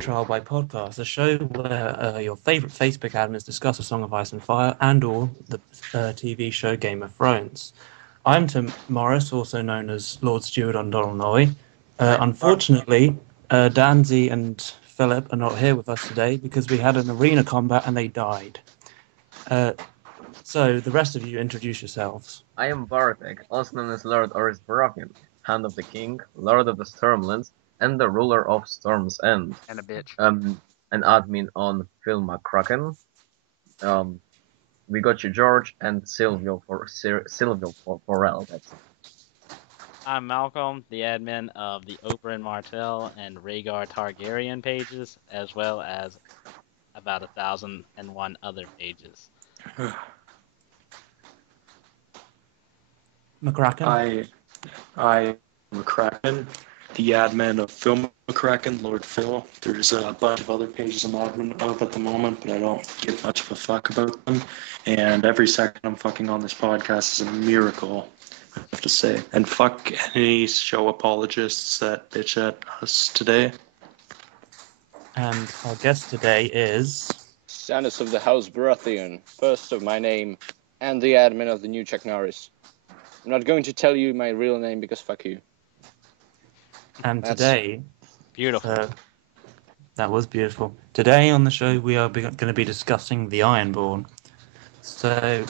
Trial by Podcast, a show where your favourite Facebook admins discuss A Song of Ice and Fire and/or the TV show Game of Thrones. I'm Tim Morris, also known as Lord Steward on Dolnoy. Unfortunately, Danzy and Philip are not here with us today because we had an arena combat and they died. So the rest of you introduce yourselves. I am Bartek, also known as Lord Oris Baratheon, Hand of the King, Lord of the Stormlands, and the ruler of Storm's End. And a bitch. An admin on Phil McCracken. We got you, George, and Silvio Forel. That's it. I'm Malcolm, the admin of the Oberyn Martell and Rhaegar Targaryen pages, as well as about 1,001 other pages. McCracken? I McCracken, the admin of Phil McCracken, Lord Phil. There's a bunch of other pages I'm admin of at the moment, but I don't give much of a fuck about them. And every second I'm fucking on this podcast is a miracle, I have to say. And fuck any show apologists that bitch at us today. And our guest today is... Stannis of the House Baratheon, first of my name, and the admin of the new Chuck Norris. I'm not going to tell you my real name because fuck you. And today... Beautiful. That was beautiful. Today on the show we are going to be discussing the Ironborn. So,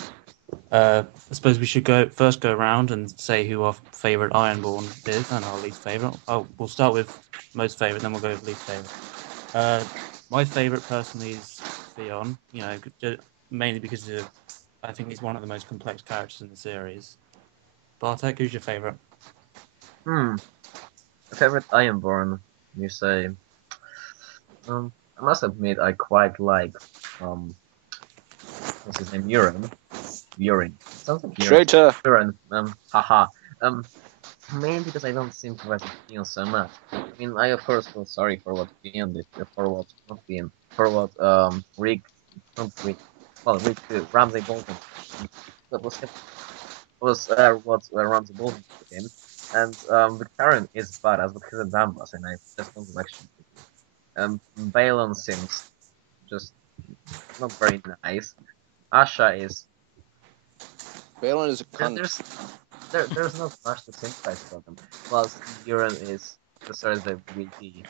I suppose we should go around and say who our favourite Ironborn is and our least favourite. Oh, we'll start with most favourite, then we'll go with least favourite. My favourite personally is Theon. You know, mainly because I think he's one of the most complex characters in the series. Bartek, who's your favourite? Favorite Ironborn, you say. I must admit I quite like what's his name? Euron. Sounds like Euron. Traitor! Euron. Haha. Mainly because I don't sympathize with Theon so much. I mean, I of course feel sorry for what Theon did, Rick, Ramsay Bolton. That was what Ramsay Bolton did him. And Victarion is badass, but he's a damn boss, and I just don't like him. Balon seems just not very nice. Asha is... Balon is a cunt. There's not much to sympathize about them. Plus, Euron is the witty,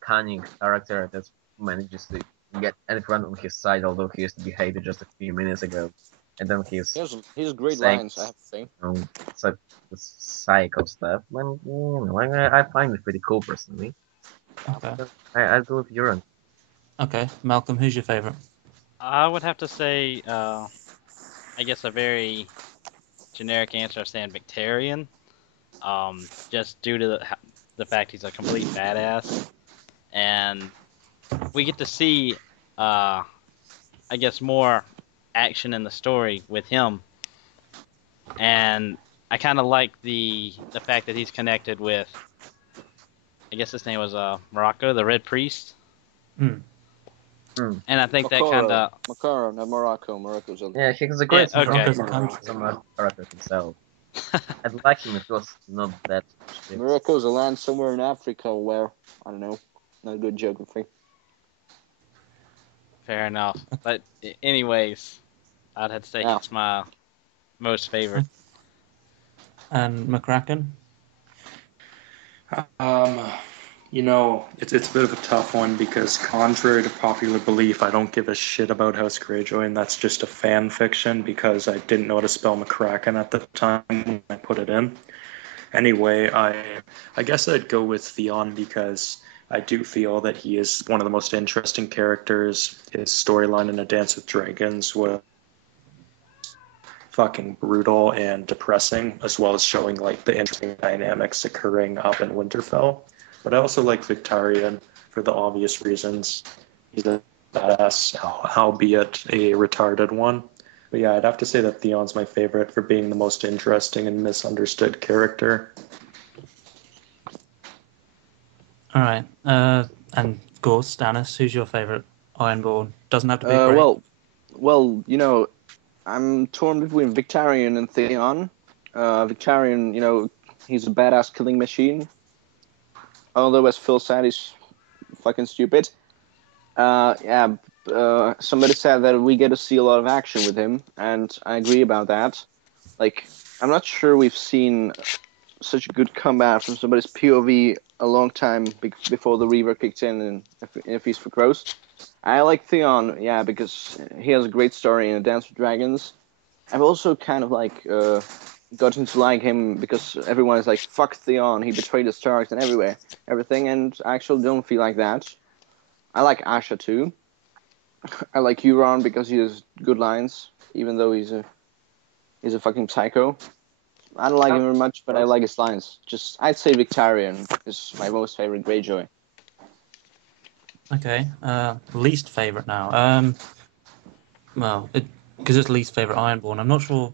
cunning character that manages to get everyone on his side, although he used to be hated just a few minutes ago. And then he's great lines, I have to say. It's like psycho stuff. I find it pretty cool personally. Okay. I'd go with Euron. Okay. Malcolm, who's your favourite? I would have to say, I guess a very generic answer of saying Victarion. Just due to the fact he's a complete badass. And we get to see, I guess, more action in the story with him, and I kind of like the fact that he's connected with, I guess his name was Morocco, the Red Priest. And I think that kind of Morocco, not Morocco. Morocco's a... Yeah, he's a great okay. character himself. I'd like him if he was not that. Morocco's a land somewhere in Africa where, I don't know, not good geography. Fair enough. But anyways, I'd have to say he's my most favorite. And McCracken? You know, it's a bit of a tough one because contrary to popular belief, I don't give a shit about House Greyjoy, and that's just a fan fiction because I didn't know how to spell McCracken at the time when I put it in. Anyway, I guess I'd go with Theon because I do feel that he is one of the most interesting characters. His storyline in A Dance with Dragons was fucking brutal and depressing, as well as showing like the interesting dynamics occurring up in Winterfell. But I also like Victarion for the obvious reasons. He's a badass, albeit a retarded one. But yeah, I'd have to say that Theon's my favorite for being the most interesting and misunderstood character. All right. And of course, Stannis, who's your favourite Ironborn? Doesn't have to be great. Well, you know, I'm torn between Victarion and Theon. Victarion, you know, he's a badass killing machine. Although, as Phil said, he's fucking stupid. Somebody said that we get to see a lot of action with him, and I agree about that. Like, I'm not sure we've seen such a good combat from somebody's POV a long time before the rework kicked in A Feast for Crows. I like Theon, because he has a great story in A Dance with Dragons. I've also kind of gotten to like him because everyone is like, fuck Theon, he betrayed the Starks and everything, and I actually don't feel like that. I like Asha too. I like Euron because he has good lines, even though he's a fucking psycho. I don't like him very much, but I like his lines. I'd say Victarion is my most favorite Greyjoy. Okay. Least favorite now. Because it's least favorite Ironborn. I'm not sure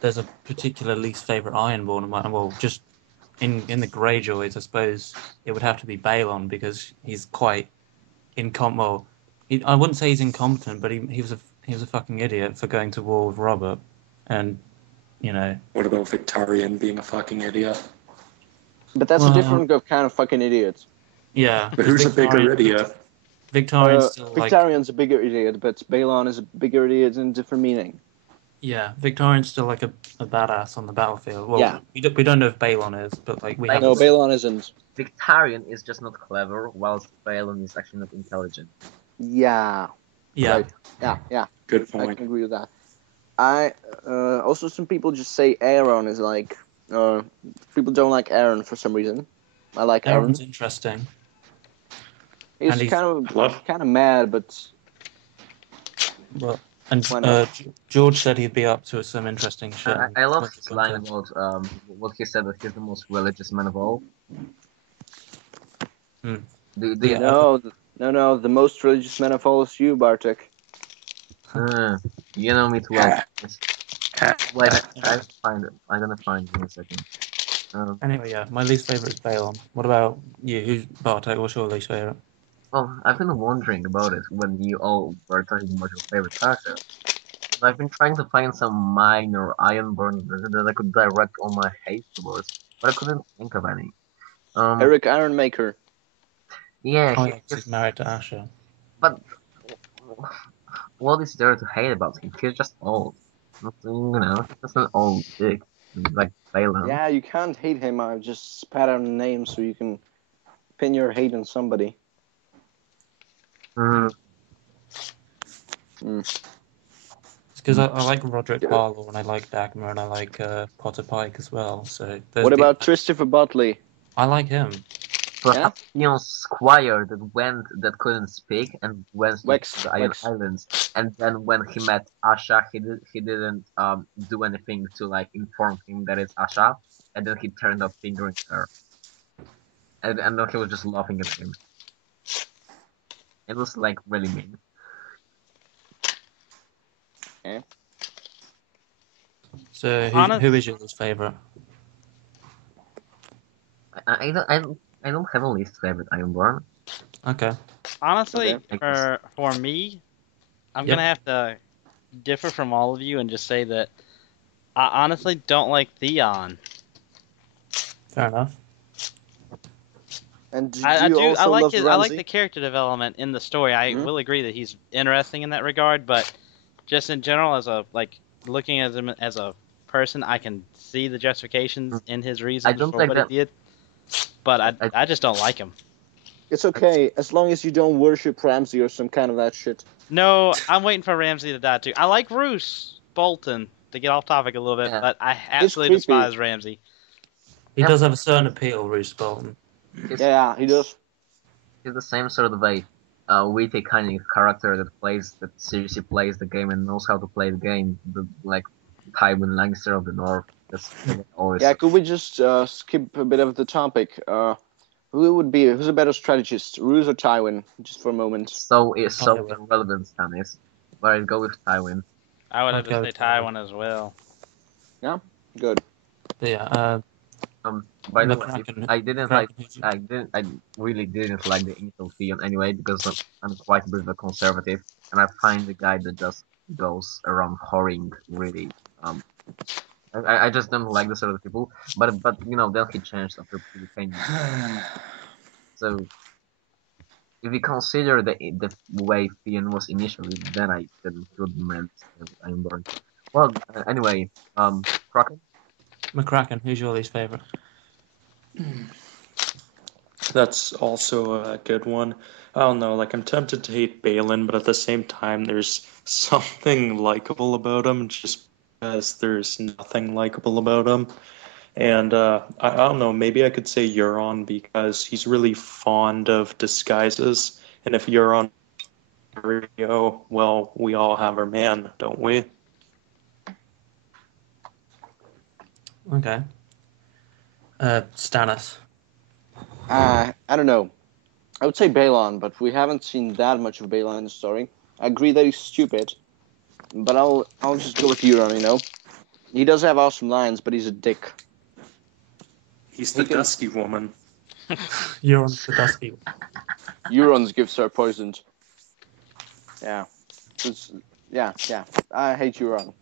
there's a particular least favorite Ironborn. Well, just in the Greyjoys, I suppose it would have to be Balon because he's quite incompetent. Well, I wouldn't say he's incompetent, but he was a fucking idiot for going to war with Robert, and What about Victarion being a fucking idiot? But that's a different kind of fucking idiot. Yeah. But who's a bigger idiot? Victarion's still Victarion's a bigger idiot, but Balon is a bigger idiot in a different meaning. Yeah, Victarion's still like a badass on the battlefield. Well, Yeah. we don't know if Balon is, but we have. No, Balon isn't. Victarion is just not clever, whilst Balon is actually not intelligent. Yeah. Yeah. Right. Yeah. Good I point. can agree with that. Also some people just say Aaron is like. People don't like Aaron for some reason. I like Aaron. Aaron's interesting. He's kind of mad, but. Well, and George said he'd be up to some interesting shit. I love his line about what he said that he's the most religious man of all. No, the most religious man of all is you, Bartek. You know me too well. Wait, I'm gonna find it in a second. Anyway, yeah, my least favorite is Balon. What about you? Bartek, what's your least favorite? Well, I've been wondering about it when you all were talking about your favorite character. I've been trying to find some minor ironborn that I could direct all my hate towards, but I couldn't think of any. Eric Ironmaker. Yeah, he's married to Asha. But what is there to hate about him? He's just old. He's just an old dick, like Balon. Yeah, you can't hate him. I just spat out a name so you can pin your hate on somebody. It's because I like Roderick Harlow and I like Dagmar and I like Potter Pike as well. So what about Christopher Butley? I like him. Perhaps Theon's squire that couldn't speak and went to the Iron Islands, and then when he met Asha, he didn't do anything to inform him that it's Asha, and then he turned up fingering her, and then he was just laughing at him. It was really mean. Okay. So who is your least favorite? I don't have a least favorite Ironborn. Okay. Honestly, for me, I'm gonna have to differ from all of you and just say that I honestly don't like Theon. Fair enough. And I like the character development in the story. I will agree that he's interesting in that regard, but just in general, as looking at him as a person, I can see the justifications in his reasons for what he did. But I just don't like him. It's okay, as long as you don't worship Ramsay or some kind of that shit. No, I'm waiting for Ramsay to die too. I like Roose Bolton, to get off topic a little bit, but I absolutely despise Ramsay. He does have a certain appeal, Roose Bolton. Yeah, he does. He's the same sort of witty kind of character that seriously plays the game and knows how to play the game. Like Tywin Lannister of the North. Always. Yeah, could we just skip a bit of the topic? Who's a better strategist, Roose or Tywin? Just for a moment. So irrelevant, Stannis. But I'd go with Tywin. I would have to say Tywin as well. Yeah, good. Yeah. By the way, I really didn't like the initial Theon anyway because I'm quite a bit of a conservative, and I find the guy that just goes around whoring really. I just don't like the sort of people, but then he changed after became. So if you consider the way Theon was initially, then I then could meant ironborn. Well, anyway, Kraken. McCracken, who's your least favorite? That's also a good one. I don't know, like I'm tempted to hate Balon, but at the same time, there's something likable about him just because there's nothing likable about him. And I don't know, maybe I could say Euron because he's really fond of disguises. And if Euron, well, we all have our man, don't we? Okay. Stannis. I don't know. I would say Balon, but we haven't seen that much of Balon in the story. I agree that he's stupid, but I'll just go with Euron. You know, he does have awesome lines, but he's a dick. He's the dusky woman. Euron's the dusky. Euron's gifts are poisoned. Yeah. Yeah. I hate Euron.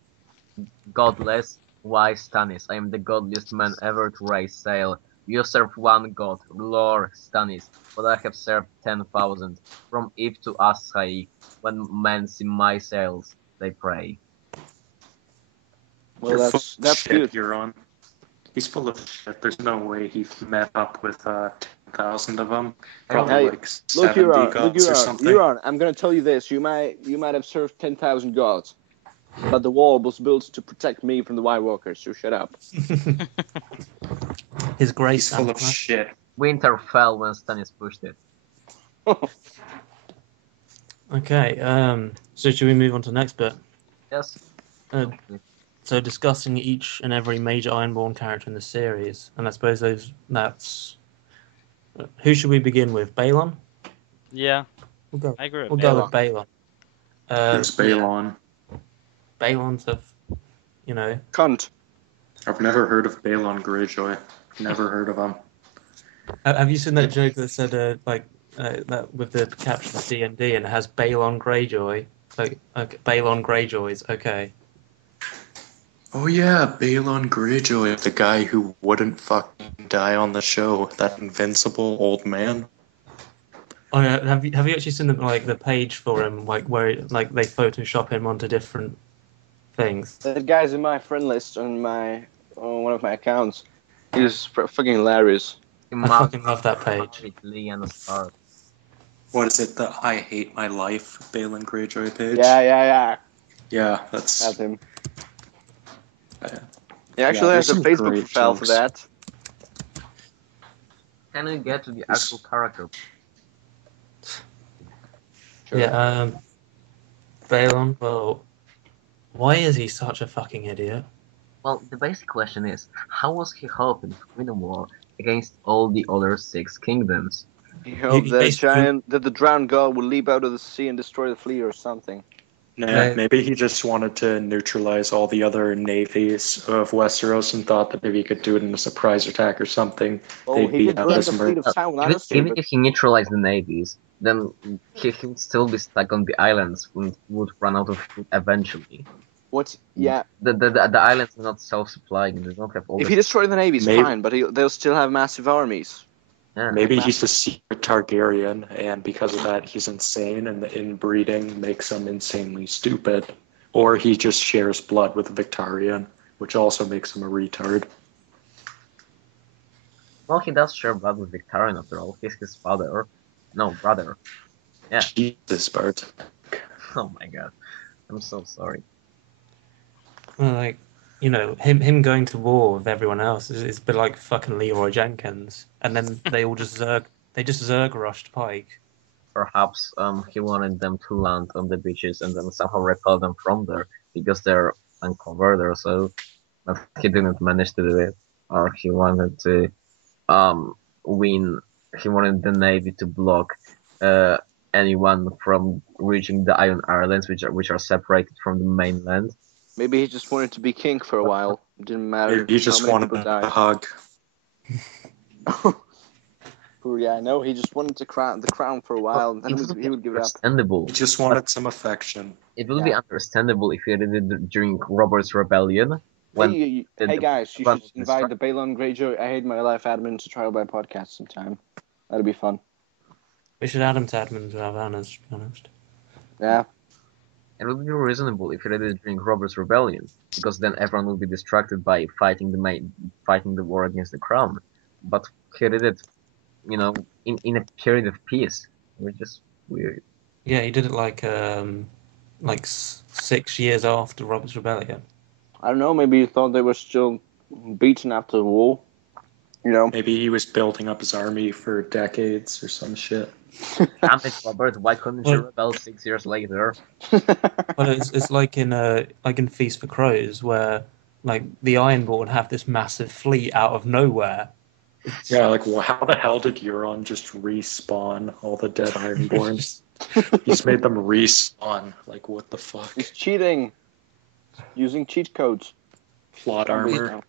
Godless, wise Stannis. I am the godliest man ever to raise sail. You serve one god, Lord Stannis, but I have served 10,000. From Eve to Asha, when men see my sails, they pray. Well, You're that's full of shit, good. Euron. He's full of shit. There's no way he met up with 10,000 of them. Probably Hey, like Look, 70 Euron. gods or something. Euron. I'm gonna tell you this. You might have served 10,000 gods, but the wall was built to protect me from the White Walkers. So shut up. His grace. He's full of shit. Winter fell when Stannis pushed it. Okay. So should we move on to the next bit? Yes. So discussing each and every major Ironborn character in the series, and I suppose that's. Who should we begin with? Balon. Yeah, We'll go. I agree with We'll Balon. go with Balon. Who's Balon? Balon's Cunt. I've never heard of Balon Greyjoy. Never heard of him. Have you seen that joke that said that with the caption of D&D and it has Balon Greyjoy, like Balon Greyjoys? Okay. Oh yeah, Balon Greyjoy, the guy who wouldn't fucking die on the show. That invincible old man. Oh yeah, have you actually seen the page for him, like where like they Photoshop him onto different things? That guy's in my friend list on one of my accounts. He's fucking hilarious. I fucking love that page. With Lee and the Stark. What is it? The I Hate My Life Balon Greyjoy page? Yeah. Yeah, that's... That's him. Yeah. He actually has a there's some Facebook great profile for jokes. that. Can we get to the actual character? Sure. Yeah. Balon. Well, why is he such a fucking idiot? Well, the basic question is, how was he hoping to win a war against all the other 6 kingdoms? He hoped He that basically- the drowned god would leap out of the sea and destroy the fleet or something. Nah, maybe he just wanted to neutralize all the other navies of Westeros and thought that maybe he could do it in a surprise attack or something. Oh, They'd he be could out burn as the fleet of town. Even, Honestly, even if he neutralized the navies, then he would still be stuck on the islands and would run out of food eventually. what? Yeah. The islands are not self-supplying. They don't have all. If he destroyed the navies, Maybe- fine, but they'll still have massive armies. Yeah. Maybe he's a secret Targaryen, and because of that, he's insane, and the inbreeding makes him insanely stupid. Or he just shares blood with a Victarion, which also makes him a retard. Well, he does share blood with Victarion after all. He's his father. No, brother. Yeah. Jesus, Bart. Oh my god. I'm so sorry. Well, like, him going to war with everyone else is a bit like fucking Leroy Jenkins, and then they all just zerg rushed Pike. Perhaps he wanted them to land on the beaches and then somehow repel them from there because they're uncovered or so. But he didn't manage to do it. Or he wanted to win. He wanted the navy to block anyone from reaching the Iron Islands, which are separated from the mainland. Maybe he just wanted to be king for a while. It didn't matter. He just how many wanted people a died. hug. Yeah, no, he just wanted the crown for a while, and then he would give it up. Understandable. He just wanted some affection. It would be understandable if he did it during Robert's Rebellion. When Hey guys, you when should invite the Balon Greyjoy I Hate My Life admin to Trial by Podcast sometime. That'd be fun. We should add him to admin to our banners, to be honest. Yeah. It would be reasonable if he did it during Robert's Rebellion, because then everyone would be distracted by fighting the war against the crown. But he did it, in a period of peace, which is weird. Yeah, he did it like 6 years after Robert's Rebellion. I don't know, maybe he thought they were still beaten after the war. You know? Maybe he was building up his army for decades or some shit. Damn it, Robert! Why couldn't you Well- rebel 6 years later? Well, it's like in Feast for Crows, where like the Ironborn have this massive fleet out of nowhere. Yeah, like how the hell did Euron just respawn all the dead Ironborns? He's made them respawn. Like what the fuck? He's cheating. Using cheat codes. Plot armor.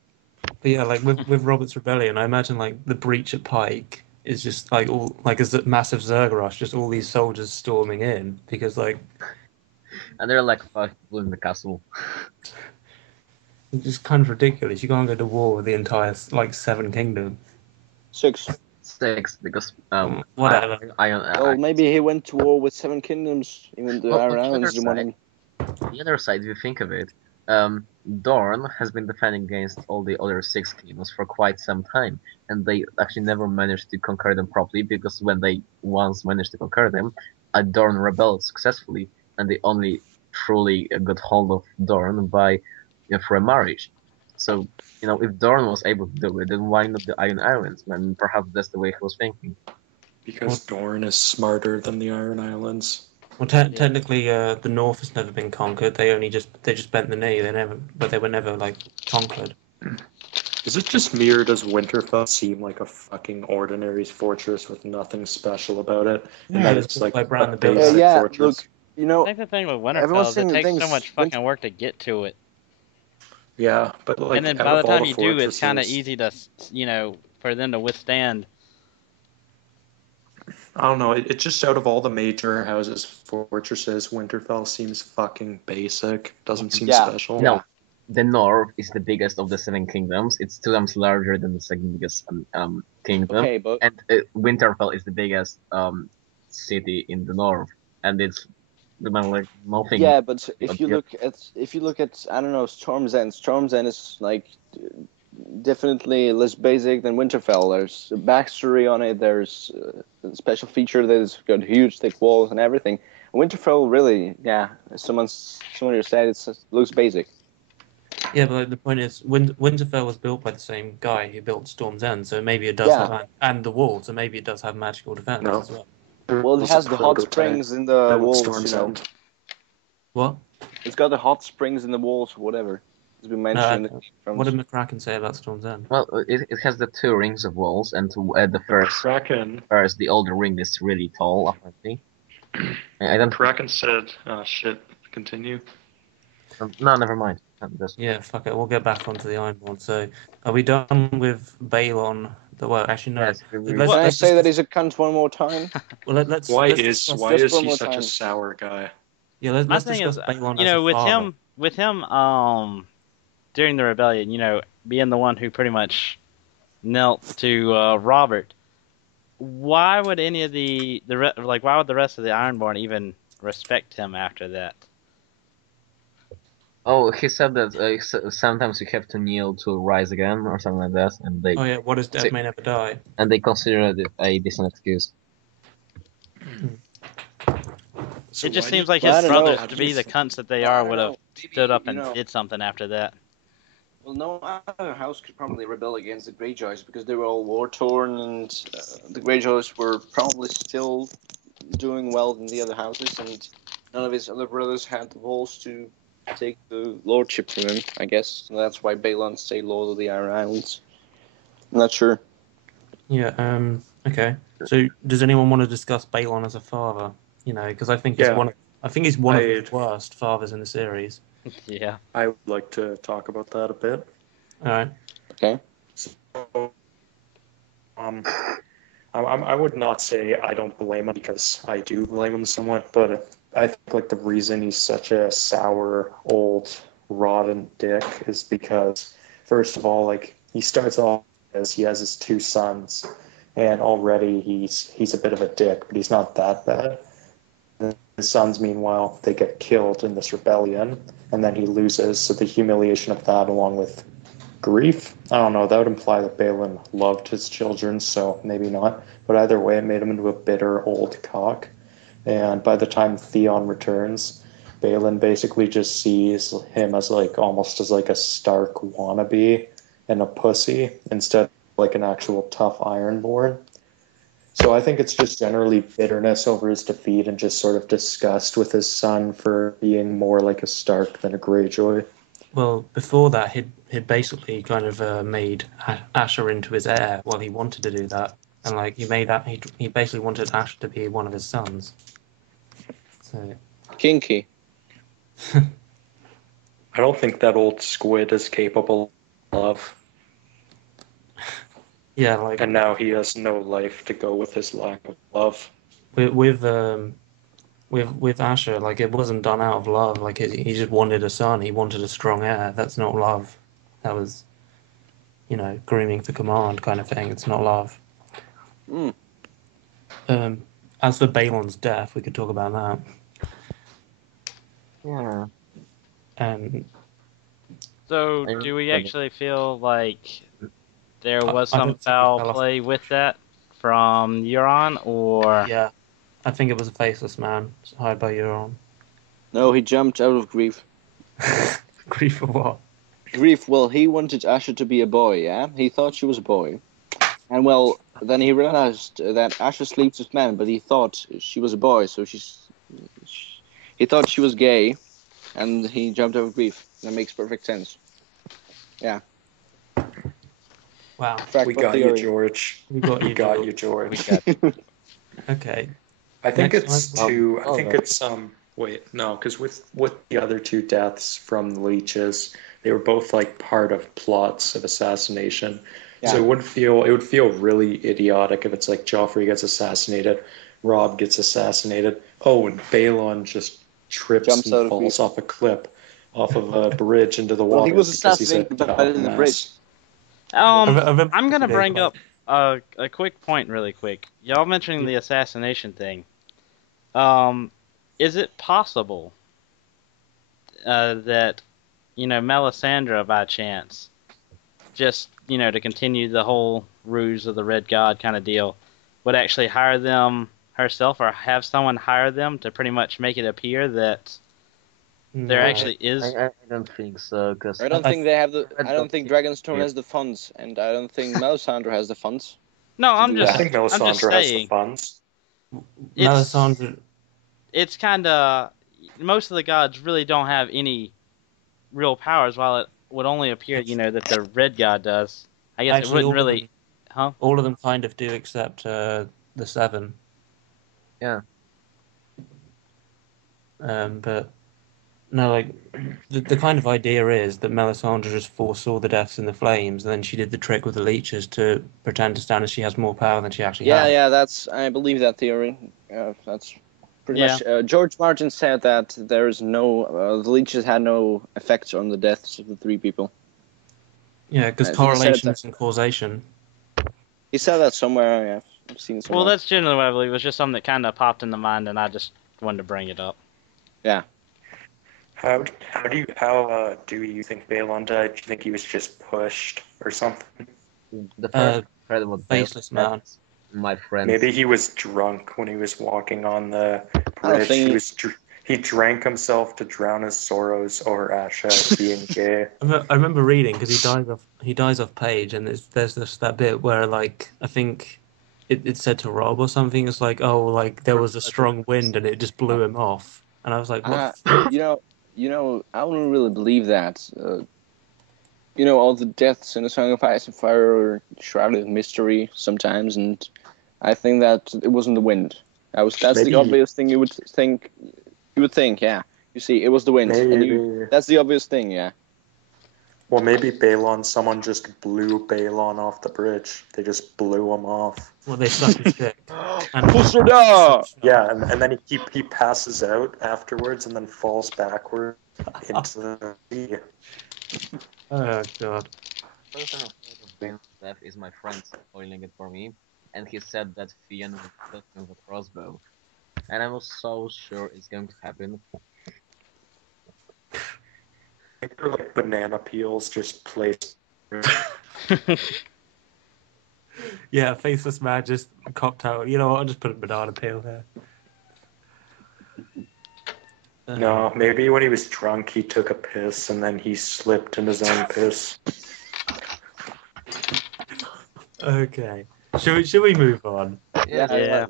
But yeah, like with Robert's Rebellion, I imagine like the breach at Pike is just like all like as a massive Zerg rush, just all these soldiers storming in because like And they're like, fuck, people in the castle. it's just kind of ridiculous. You can't go to war with the entire like 7 kingdoms. 6. 6, because Whatever. Oh, maybe he went to war with 7 kingdoms. Even the Well, Iron on the other Islands didn't want side- him. the other side, if you think of it, Dorne has been defending against all the other 6 kingdoms for quite some time, and they actually never managed to conquer them properly, because when they once managed to conquer them, Dorne rebelled successfully, and they only truly got hold of Dorne by for a marriage. So, if Dorne was able to do it, then why not the Iron Islands? And perhaps that's the way he was thinking. Because Dorne is smarter than the Iron Islands. Well, technically, the North has never been conquered. They just bent the knee. They were never like conquered. Is it just me or does Winterfell seem like a fucking ordinary fortress with nothing special about it? And that it's it's like by Bran a the Builder. basic Yeah, fortress. look, you know, I think the thing with everyone's Winterfell is it saying the takes so things- much fucking work to get to it. Yeah, but like And then out by the of all time you do, it's kind of fortresses- easy to, for them to withstand. I don't know. It just out of all the major houses, fortresses, Winterfell seems fucking basic. Doesn't seem Yeah. special. No, the North is the biggest of the 7 kingdoms. It's 2 times larger than the second biggest kingdom. okay, but And Winterfell is the biggest city in the North, and it's like nothing. yeah, but if you Yeah. look at I don't know, Storm's End is like definitely less basic than Winterfell. There's a backstory on it. There's a special feature that's got huge thick walls and everything. Winterfell really, yeah, as someone here said, it looks basic. Yeah, but like, the point is, Winterfell was built by the same guy who built Storm's End, so maybe it does Yeah. have and the wall, so maybe it does have magical defense No. as well. Well, it It's has a the hot prototype. springs in the No, walls. Storm's You know, End. What? it's got the hot springs in the walls, whatever. It's been mentioned. What did McCracken say about Storm's End? Well, it has the 2 rings of walls, and the Kraken. first, the older ring is really tall, apparently. I don't. Kraken said, shit, continue. No, never mind. Yeah, fuck it. We'll get back onto the Ironborn. So, are we done with Balon? Well, actually, no. Yes, Let's- Can I let's say that discuss- he's a cunt one more time? Well, let's. Why let's is discuss- why just is one he more such a time. sour guy? Yeah, My let's thing discuss is, Balon as a with father. him, during the rebellion, being the one who pretty much knelt to Robert. Why would any of why would the rest of the Ironborn even respect him after that? Oh, he said that sometimes you have to kneel to rise again, or something like that, and Oh yeah, what is dead may never die. they consider it a decent excuse. So It just why do seems you- like Well, I his don't know. brothers, How do to be you the think- cunts that they Well, I are, don't would have know. Maybe, stood up you and know. did something after that. Well, no other house could probably rebel against the Greyjoys because they were all war-torn, and the Greyjoys were probably still doing well in the other houses, and none of his other brothers had the balls to take the lordship from him, I guess. And that's why Balon stayed Lord of the Iron Islands. I'm not sure. Yeah. Okay. So, does anyone want to discuss Balon as a father? Because I think he's Yeah. one. I think he's one of the I'd- worst fathers in the series. Yeah. I would like to talk about that a bit. All right. Okay. So, I would not say I don't blame him because I do blame him somewhat, but I think like the reason he's such a sour, old, rotten dick is because, first of all, like he starts off as he has his 2 sons, and already he's a bit of a dick, but he's not that bad. His sons, meanwhile, they get killed in this rebellion, and then he loses. So the humiliation of that, along with grief, I don't know, that would imply that Balon loved his children, so maybe not. But either way, it made him into a bitter old cock. And by the time Theon returns, Balon basically just sees him as like almost as like a Stark wannabe and a pussy instead of like an actual tough Ironborn. So I think it's just generally bitterness over his defeat and just sort of disgust with his son for being more like a Stark than a Greyjoy. Well, before that, he'd basically kind of made Asha into his heir. Well, he wanted to do that, and like he basically wanted Asha to be one of his sons. So Kinky. I don't think that old squid is capable of. yeah, like And now he has no life to go with his lack of love. with Asher, like it wasn't done out of love. Like he just wanted a son. He wanted a strong heir. That's not love. That was, grooming for command kind of thing. It's not love. Mm. As for Balon's death, we could talk about that. Yeah. So, I do we remember. actually feel like there was I some don't think he foul fell off. play with that from Euron, or Yeah, I think it was a faceless man hired by Euron. No, he jumped out of grief. Grief for what? Grief, well, he wanted Asha to be a boy, yeah? He thought she was a boy. And, well, then he realized that Asha sleeps with men, but he thought she was a boy, so he thought she was gay, and he jumped out of grief. That makes perfect sense. Yeah. Wow, Fact We or got you, theory? George. we got We you. got George. you, George. Okay. I think Next it's time- two. I oh, think no. it's Wait, no, because with the other two deaths from the leeches, they were both like part of plots of assassination. Yeah. So it would feel really idiotic if it's like Joffrey gets assassinated, Robb gets assassinated. Oh, and Balon just trips Jumps out and of falls grief. off a bridge into the Well, water he was because he's a assassinated by in the bridge. dumbass. I remember I'm gonna today, bring like- up a quick point really quick. Y'all mentioning the assassination thing. Is it possible that Melisandre by chance just to continue the whole ruse of the Red God kind of deal would actually hire them herself or have someone hire them to pretty much make it appear that there No. actually is. I don't think so, because I don't I- think they have the. I I don't think don't Dragonstone yeah. has the funds, and I don't think Melisandre has the funds. No, to I'm do I just that. think I'm just Melisandre has the saying funds. it's Melisandre. it's kind of most of the gods really don't have any real powers, while it would only appear that the Red God does. I guess Actually, it wouldn't really. Huh? All of them kind of do, except the seven. Yeah. But no, like the kind of idea is that Melisandre just foresaw the deaths in the flames, and then she did the trick with the leeches to pretend to stand as she has more power than she actually Yeah, has. yeah, that's. I believe that theory. That's pretty Yeah. much. George Martin said that there is no. The leeches had no effect on the deaths of the three people. Yeah, because I think he said correlation that- isn't causation. He said that somewhere. Yeah, I've seen it somewhere. Well, that's generally what I believe. It was just something that kind of popped in the mind, and I just wanted to bring it up. How do you think Balon died? Do you think he was just pushed or something? The first incredible faceless man. that's my friend. Maybe he was drunk when he was walking on the I don't bridge. think- He drank himself to drown his sorrows over Asha being gay. I remember reading because he dies off page, and there's that bit where like I think it said to Rob or something. It's like, oh, like there was a strong wind and it just blew him off, and I was like, what? I wouldn't really believe that. All the deaths in the Song of Ice and Fire are shrouded in mystery sometimes, and I think that it wasn't the wind. That's Maybe- the obvious thing you would think. You would think, yeah. You see, it was the wind, and Maybe. that's the obvious thing, yeah. Well, maybe someone just blew Balon off the bridge. They just blew him off. Well, they suck his dick. And Yeah, and then he passes out afterwards and then falls backward into the sea. Oh god. The person of Bane's death is my friend spoiling it for me. and he said that Theon would kill him with a crossbow. And I was so sure it's going to happen. They're like banana peels just placed. Yeah, faceless man just cocked out. You know what? I'll just put a banana peel there. No, maybe when he was drunk, he took a piss and then he slipped in his own piss. Okay. Should we move on? Yeah.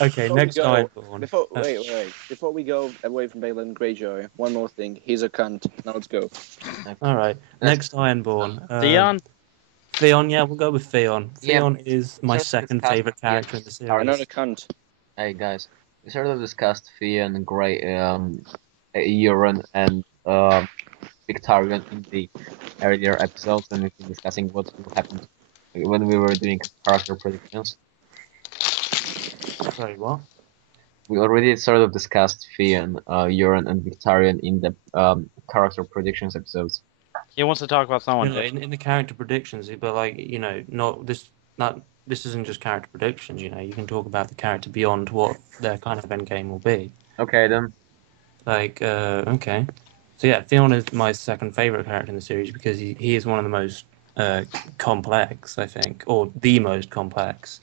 Okay, Before we next go- Ironborn. Wait. Before we go away from Balon Greyjoy, one more thing. He's a cunt. Now let's go. All right, next Ironborn. Theon? Theon, yeah, we'll go with Theon. Yeah. Theon is my Just second discuss favorite Theon. character in the Another series. cunt. Hey guys, we sort of discussed Theon, Euron, and Victarion in the earlier episodes when we were discussing what will happen when we were doing character predictions. Sorry, what? We already sort of discussed Theon, Euron, and Victarion in the character predictions episodes. He wants to talk about someone No, different. in the character predictions, but like this isn't just character predictions. You know, you can talk about the character beyond what their kind of end game will be. Okay then. Like, okay. So yeah, Theon is my second favorite character in the series because he is one of the most complex, I think, or the most complex.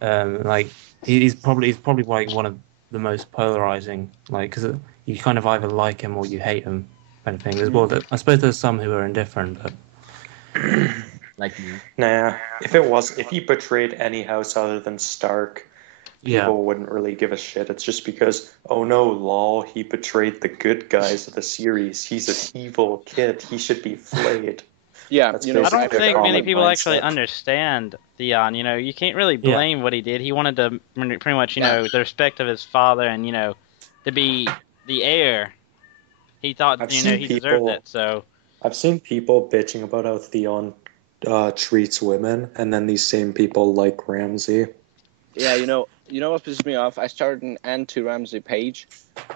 Like he's probably like one of the most polarizing. Like, because you kind of either like him or you hate him, kind of thing. I suppose there's some who are indifferent, but Like me. Nah, if he betrayed any house other than Stark, people wouldn't really give a shit. It's just because, oh no, lol, he betrayed the good guys of the series. He's an evil kid. He should be flayed. Yeah, That's you know, I don't basically a think many common people actually mindset. understand Theon. You know, you can't really Yeah. blame what he did. He wanted to pretty much, you Yeah. know, the respect of his father and, you know, to be the heir. He thought, I've you know, seen he deserved people- it. So, I've seen people bitching about how Theon treats women, and then these same people like Ramsay. yeah, you know what pisses me off? I started an anti-Ramsay page,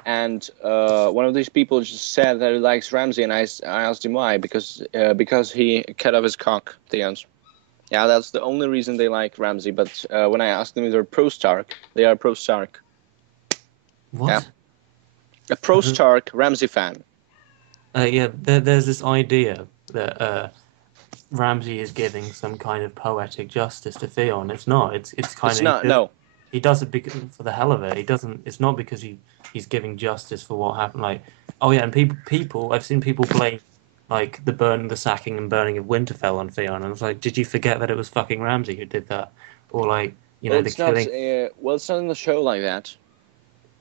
and one of these people just said that he likes Ramsay, and I asked him why, because he cut off his cock, Theon's. Yeah, that's the only reason they like Ramsay. But when I asked them if they're pro-Stark, they are pro-Stark. what? Yeah. A pro-Stark Ramsay fan. There's this idea that Ramsay is giving some kind of poetic justice to Theon. It's not. It's kind It's of not. No. He does it for the hell of it. He doesn't. It's not because he's giving justice for what happened. Like, oh yeah, and people. I've seen people blame like the sacking and burning of Winterfell on Theon, and I was like, did you forget that it was fucking Ramsay who did that? Or like, you know, Well, the it's not. killing. It's not in the show like that.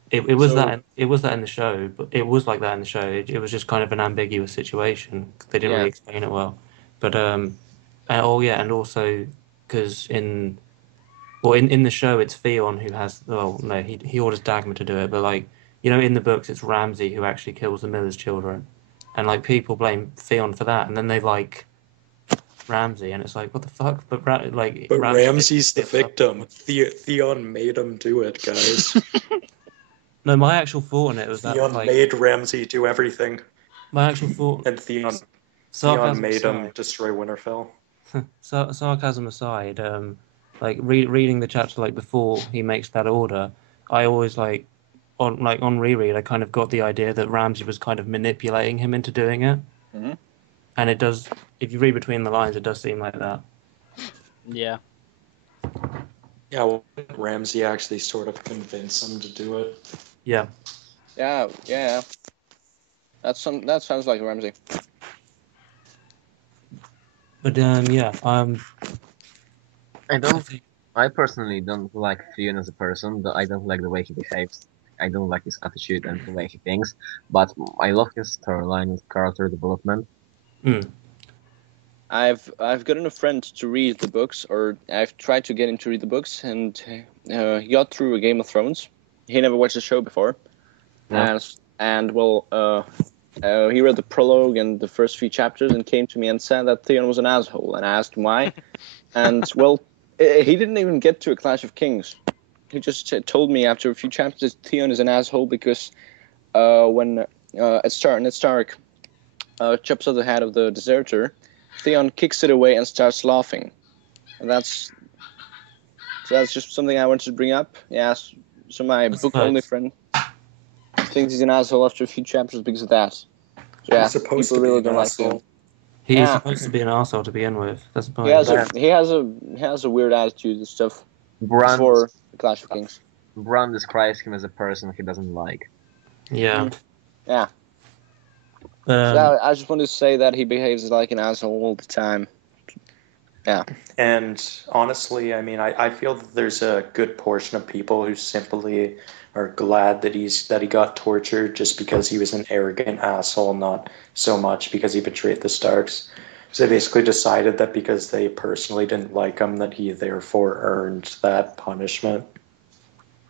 It was So- that. It was that in the show, but it was like that in the show. It was just kind of an ambiguous situation. They didn't Yeah. really explain it well. But and also because in the show it's Theon who has. Well, no, he orders Dagmar to do it, but like you know, in the books it's Ramsay who actually kills the miller's children, and like people blame Theon for that, and then they like Ramsay, and it's like what the fuck? But Ramsay's the victim. Theon made him do it, guys. No, my actual thought on it was that Theon like made Ramsay do everything, my actual thought. and Theon Sarcasm made him aside. destroy Winterfell. Sarcasm aside, like reading the chapter like before he makes that order, I always on reread I kind of got the idea that Ramsay was kind of manipulating him into doing it, Mhm. and it does. If you read between the lines, it does seem like that. yeah. Yeah, well, Ramsay actually sort of convinced him to do it. Yeah, Yeah. That sounds like Ramsay. but I personally don't like Theon as a person. I don't like the way he behaves. I don't like his attitude and the way he thinks. But I love his storyline and character development. I've gotten a friend to read the books, or I've tried to get him to read the books, and he got through a Game of Thrones. He never watched the show before, Yeah. and he read the prologue and the first few chapters, and came to me and said that Theon was an asshole, and I asked him why, and well, he didn't even get to a Clash of Kings. He just told me after a few chapters that Theon is an asshole because when Ned Stark chops off the head of the deserter, Theon kicks it away and starts laughing. And that's So that's just something I wanted to bring up. Yeah, so my book-only friend thinks he's an asshole after a few chapters because of that. So yeah, He's supposed people to be really an don't like asshole. him. He's Yeah. supposed to be an arsehole to begin with. That's the point. He has a weird attitude and stuff Bran, before the Clash of Kings. Bran describes him as a person he doesn't like. Yeah. Yeah. So I just wanted to say that he behaves like an asshole all the time. Yeah. And honestly, I mean, I feel that there's a good portion of people who simply are glad that he got tortured just because he was an arrogant asshole, not so much because he betrayed the Starks. So they basically decided that because they personally didn't like him, that he therefore earned that punishment.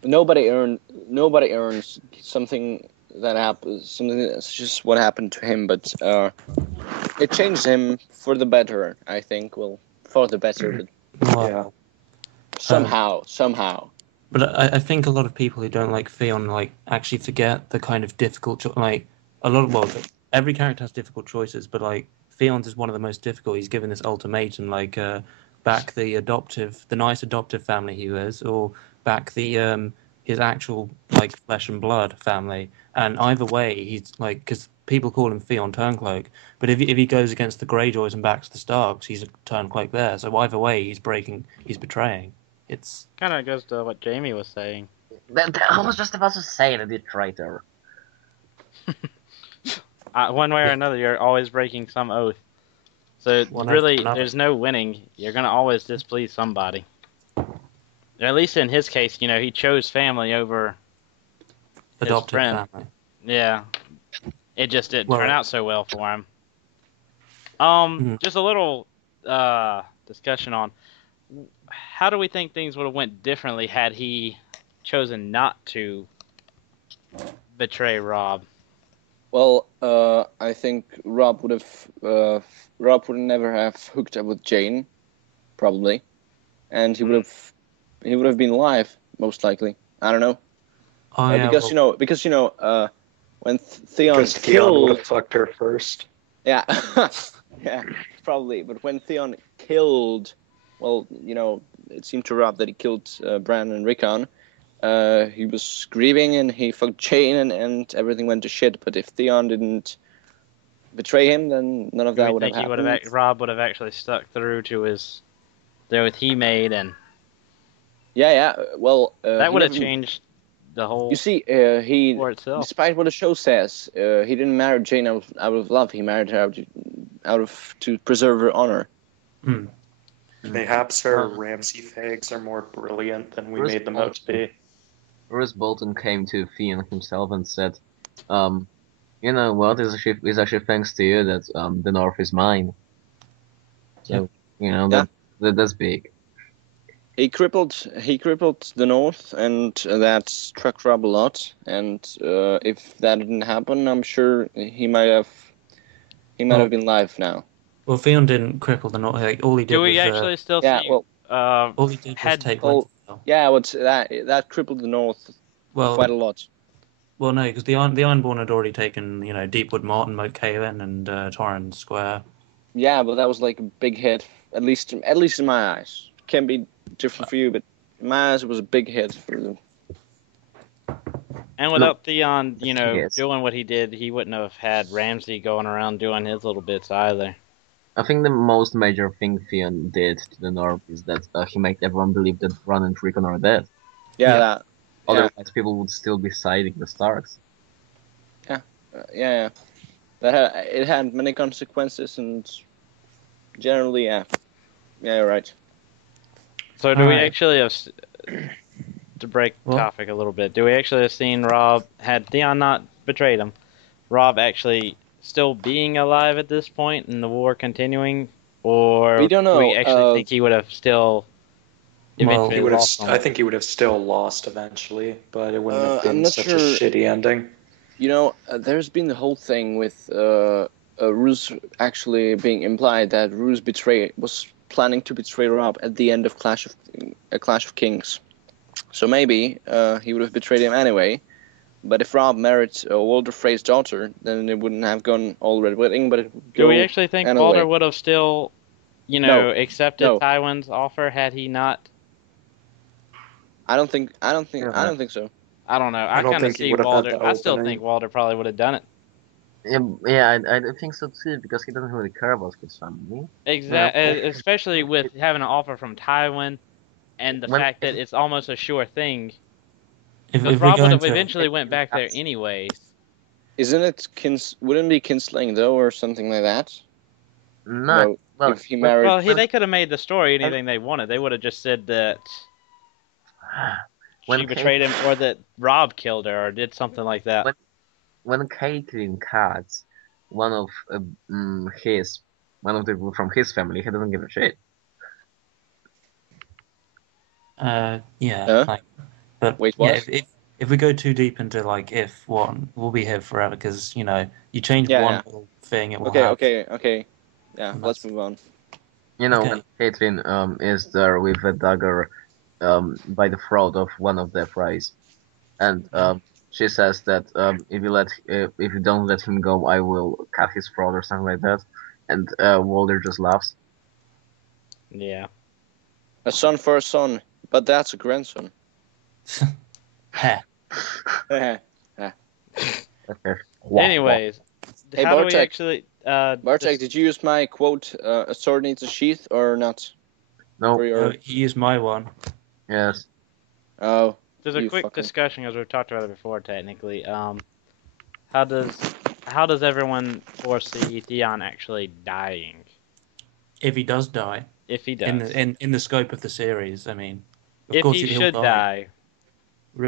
Nobody earns something that happens. Something that's just what happened to him, but it changed him for the better. I think. Well, for the better, but Yeah. somehow. But I think a lot of people who don't like Theon actually forget the kind of difficult every character has difficult choices, but Theon's is one of the most difficult. He's given this ultimatum back the nice adoptive family he was, or back his actual flesh and blood family. And either way, he's because people call him Theon Turncloak, but if he goes against the Greyjoys and backs the Starks, he's a Turncloak there. So either way, he's betraying. It's kind of goes to what Jamie was saying. I was just about to say that, the traitor. One way or another, you're always breaking some oath. So really, there's no winning. You're gonna always displease somebody. At least in his case, he chose family over adopted his friend. family. Yeah, it just didn't turn out so well for him. Just a little discussion on how do we think things would have went differently had he chosen not to betray Robb? Well, I think Robb would never have hooked up with Jane, probably, and he would have been alive most likely. I don't know. Because when Theon Theon would have fucked her first. Yeah, yeah, probably. But when Theon killed, it seemed to Robb that he killed Bran and Rickon. He was grieving and he fucked Jane and everything went to shit. But if Theon didn't betray him, then none of that would have happened. Robb would have actually stuck through to the oath he made, and well, that would have changed the whole. You see, despite what the show says, he didn't marry Jane out of love. He married her to preserve her honor. Perhaps her Ramsay fags are more brilliant than we made them out to be. Bruce Bolton came to Theon himself and said, "You know what? It's actually thanks to you that the North is mine." So that's big. He crippled the North, and that struck Robb a lot. And if that didn't happen, I'm sure he might have been alive now. Well, Theon didn't cripple the North. All he did was. Do we actually still see? All he did was take Winterfell. Yeah, but that crippled the North quite a lot. Well, no, because the Ironborn had already taken, Deepwood Motte, Moat Cailin, and Torrhen Square. Yeah, but that was like a big hit, at least in my eyes. Can be different for you, but in my eyes, it was a big hit for them. And without Theon, doing what he did, he wouldn't have had Ramsay going around doing his little bits either. I think the most major thing Theon did to the North is that he made everyone believe that Bran and Rickon are dead. Yeah. Otherwise, people would still be siding the Starks. Yeah. It had many consequences, and generally, yeah, you're right. So do we actually have, to break the topic a little bit, do we actually have seen Robb, had Theon not betrayed him, Robb actually still being alive at this point and the war continuing? Or we don't know. Do we actually think he would have still eventually lost him? I think he would have still lost eventually, but it wouldn't have been such a shitty ending. There's been the whole thing with Roose actually being implied that Roose was planning to betray Robb at the end of Clash of Kings. So maybe he would have betrayed him anyway. But if Robb married Walder Frey's daughter, then it wouldn't have gone all Red Wedding, but it would go. Do we actually think Walder would have still, accepted Tywin's offer had he not I don't think Yeah. so. I don't know. I I don't kind of think he see would have had Walder. the I still opening. think Walder probably would have done it. Yeah, I think so too, because he doesn't really care about his family. Especially with having an offer from Tywin and the When fact that it's almost a sure thing. If Because we're Rob would going have to, eventually went back there anyways. Isn't it wouldn't it be kinslaying though, or something like that? not No, well, if he married. Well, they could have made the story anything they wanted. They would have just said that when she betrayed him, or that Rob killed her, or did something like that. when Caitlyn cuts one of his one of the people from his family, he doesn't give a shit. yeah, Huh? like, but Wait, yeah, what? if we go too deep into like if one, we'll be here forever because you change Yeah, one yeah. little thing, it will Okay, have. okay. Yeah, And let's that's- move on. When Okay. Caitlyn is there with a dagger by the throat of one of the Freys, and she says that if you don't let him go, I will cut his throat or something like that, and Walder just laughs. Yeah. A son for a son, but that's a grandson. Heh. Hey, Okay. Anyways, Hey, how do we Bartek. actually? Bartek, did you use my quote, a sword needs a sheath, or not? No. For your... No, he used my one. Yes. Oh, There's a you quick fucking... discussion because we've talked about it before. Technically, how does everyone foresee Theon actually dying? If he does die, If he in does, the scope of the series, I mean, of if course he he'll should die,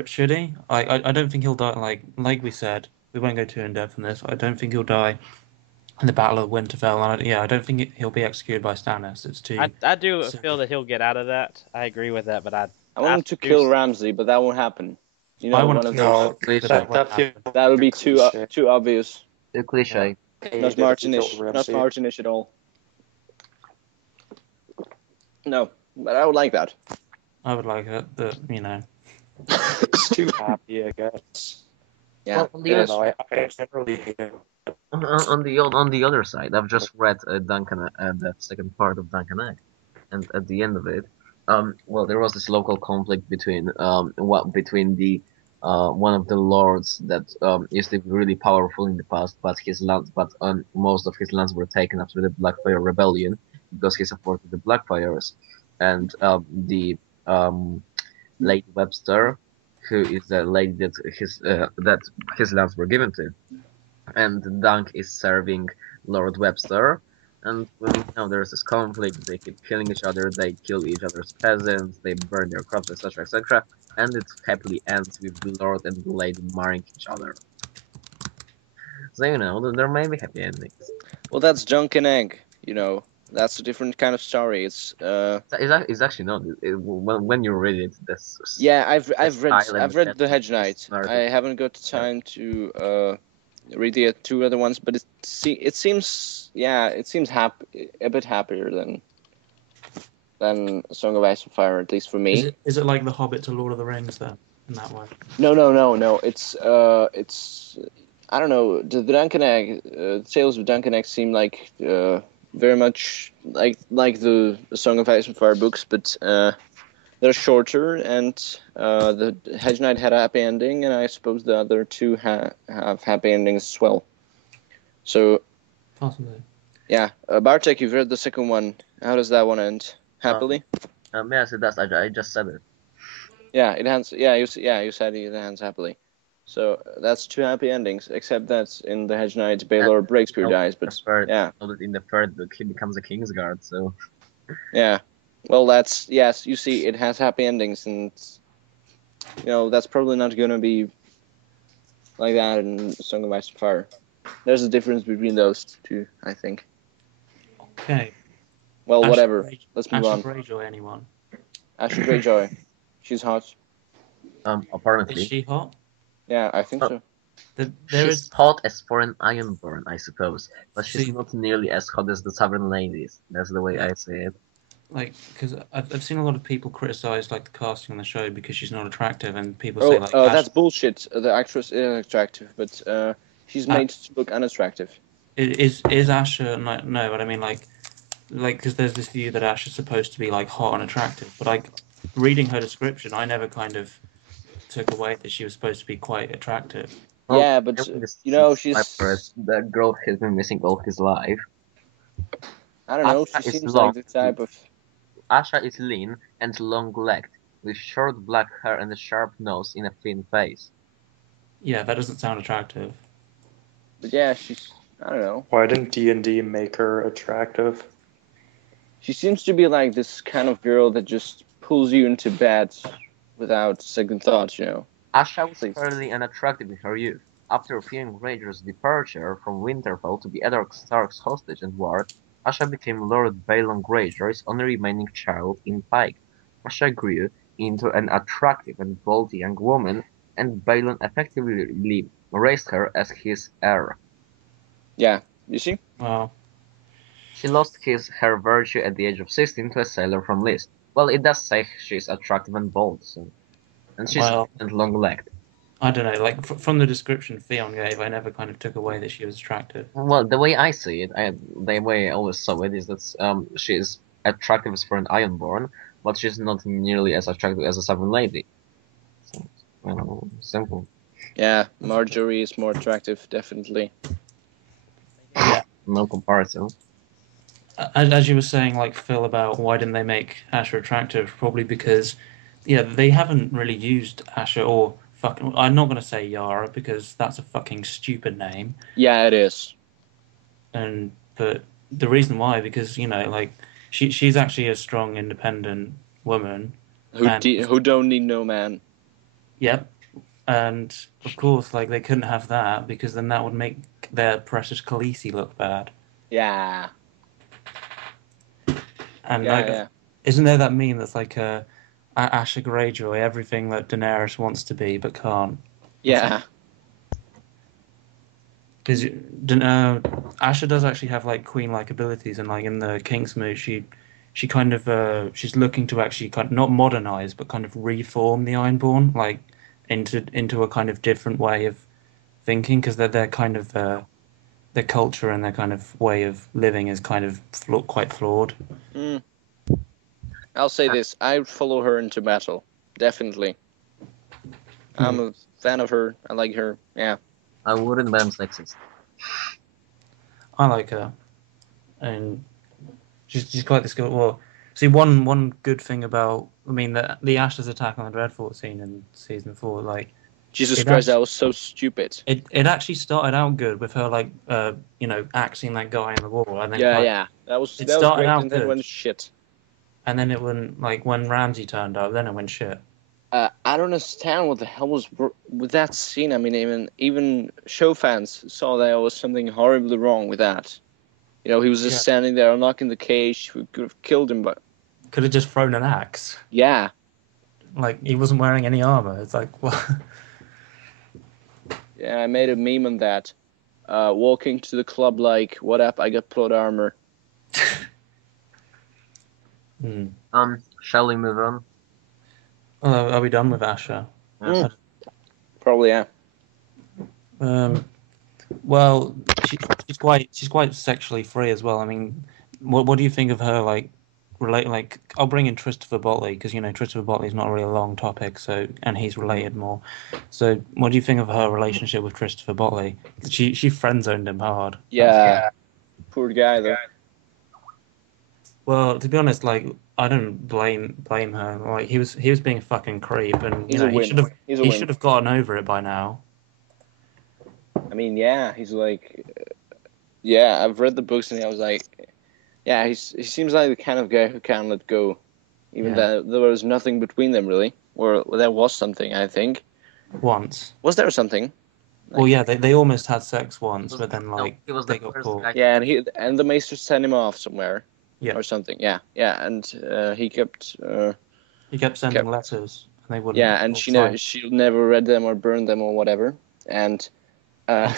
Should he? I don't think he'll die. Like we said, we won't go too in depth on this. I don't think he'll die in the Battle of Winterfell. And I don't think he'll be executed by Stannis. It's too. I do So, feel that he'll get out of that. I agree with that, but I want him to kill Ramsay, but that won't happen. You know, I want one to of kill those... No, him, but that won't happen. That would be too obvious. Too cliche. Not Martinish. Not Martinish at all. No, but I would like that. I would like it, but It's too happy, I guess. Yeah. Well, on the other I generally hate it. on the other side, I've just read Duncan the second part of Duncan Egg, and at the end of it, well, there was this local conflict between between the one of the lords that used to be really powerful in the past, but most of his lands were taken after the Blackfire Rebellion because he supported the Blackfires, and the Lady Webster, who is the lady that his lands were given to, and Dunk is serving Lord Webster. And there's this conflict. They keep killing each other. They kill each other's peasants. They burn their crops, etc., etc. And it happily ends with the Lord and the Lady marrying each other. So there may be happy endings. Well, that's Junk and Egg. That's a different kind of story. It's actually not. When you read it, that's yeah. I've read The Hedge Knight. narrative. I haven't got the time to read the two other ones, but it seems a bit happier than Song of Ice and Fire, at least for me. Is it like The Hobbit to Lord of the Rings then, in that way? No. It's I don't know. The Duncan Egg, Tales of Duncan Egg seem like very much like the Song of Ice and Fire books, but they're shorter, and the Hedge Knight had a happy ending, and I suppose the other two have happy endings as well. So, Possibly. yeah. Bartek, you've read the second one. How does that one end? Happily? Yes, it does. I just said it. Yeah, it ends. Yeah, you said it ends happily. So that's two happy endings, except that in the Hedge Knight, Baelor Breakspear dies. But yeah, in the third book, he becomes a Kingsguard. So yeah. Well, yes. You see, it has happy endings, and that's probably not going to be like that in Song of Ice and Fire. There's a difference between those two, I think. Okay. Well, whatever. Let's move on. Asha Greyjoy, anyone? Asha Greyjoy. She's hot. apparently. Is she hot? Yeah, I think so. She's hot as for an ironborn, I suppose, but she's not nearly as hot as the Southern ladies. That's the way I say it. Because I've seen a lot of people criticize the casting on the show because she's not attractive, and people Oh, say that's bullshit. The actress is attractive, but she's made to look unattractive. Is Asha no? But I mean because there's this view that Asha's supposed to be hot and attractive, but reading her description, I never kind of took away that she was supposed to be quite attractive. Well, Yeah, but she's the growth has been missing all his life. I don't know. Asha She is seems long. like the type of Asha is lean and long-legged, with short black hair and a sharp nose in a thin face. Yeah, that doesn't sound attractive. But yeah, she's I don't know. Why didn't D&D make her attractive? She seems to be like this kind of girl that just pulls you into bed without second thoughts, you know. Asha was Please. fairly unattractive in her youth. After Theon Greyjoy's departure from Winterfell to be Eddard Stark's hostage and ward, Asha became Lord Balon Greyjoy's only remaining child in Pike. Asha grew into an attractive and bold young woman, and Balon effectively raised her as his heir. Yeah, you see? Well, She lost her virtue at the age of 16 to a sailor from List. Well, it does say she's attractive and bold, so. And she's well, and long-legged. I don't know. Like from the description Theon gave, I never kind of took away that she was attractive. Well, the way I see it, the way I always saw it is that she is attractive as for an ironborn, but she's not nearly as attractive as a Seven Lady. So, simple. Yeah, Marjorie is more attractive, definitely. Yeah. No comparison. As you were saying, like Phil, about why didn't they make Asha attractive? Probably because, yeah, they haven't really used Asha or fucking. I'm not gonna say Yara because that's a fucking stupid name. Yeah, it is. But the reason why, because like she's actually a strong, independent woman. Who don't need no man. Yep. And of course, like they couldn't have that because then that would make their precious Khaleesi look bad. Yeah. And Yeah. isn't there that meme that's like Asha Greyjoy, everything that Daenerys wants to be but can't? Yeah. Because Asha does actually have like queen-like abilities, and like in the Kingsmoot, she kind of she's looking to actually kind of not modernize but kind of reform the Ironborn like into a kind of different way of thinking, because they're kind of their culture and their kind of way of living is kind of quite flawed. Mm. I'll say this: I would follow her into battle, definitely. I'm a fan of her. I like her. Yeah. I wouldn't, but I'm sexist. I like her, and she's quite the skill. Well, see, one good thing about the Ash's attack on the Dreadfort scene in season 4, like Jesus Christ, that was so stupid. It actually started out good with her like axing that guy in the wall, and then that was great, and then went shit. And then it went like when Ramsay turned up, then it went shit. I don't understand what the hell was with that scene. I mean, even show fans saw there was something horribly wrong with that. He was just standing there unlocking the cage. We could have killed him, but could have just thrown an axe. Yeah. Like he wasn't wearing any armor. It's like what? Yeah, I made a meme on that. Walking to the club like, what up? I got plot armor. Shall we move on? Are we done with Asha? Probably, yeah. Well, she's quite sexually free as well. I mean, what do you think of her? Like, I'll bring in Christopher Botley because Christopher Botley is not really a long topic, and he's related more. So, what do you think of her relationship with Christopher Botley? She friend zoned him hard. Yeah. Poor guy though. Well, to be honest, like I don't blame her. Like he was being a fucking creep, and he should have gotten over it by now. I mean, yeah, he's like, yeah, I've read the books and I was like, yeah, he seems like the kind of guy who can't let go, even though there was nothing between them really, or there was something, I think. Once. Was there something? Like, well, yeah, they almost had sex once, but then they got caught. Yeah, and the Maester sent him off somewhere. Yeah. Or something. Yeah, and he kept. He kept sending letters, and they wouldn't. Yeah, and she never read them or burned them or whatever, and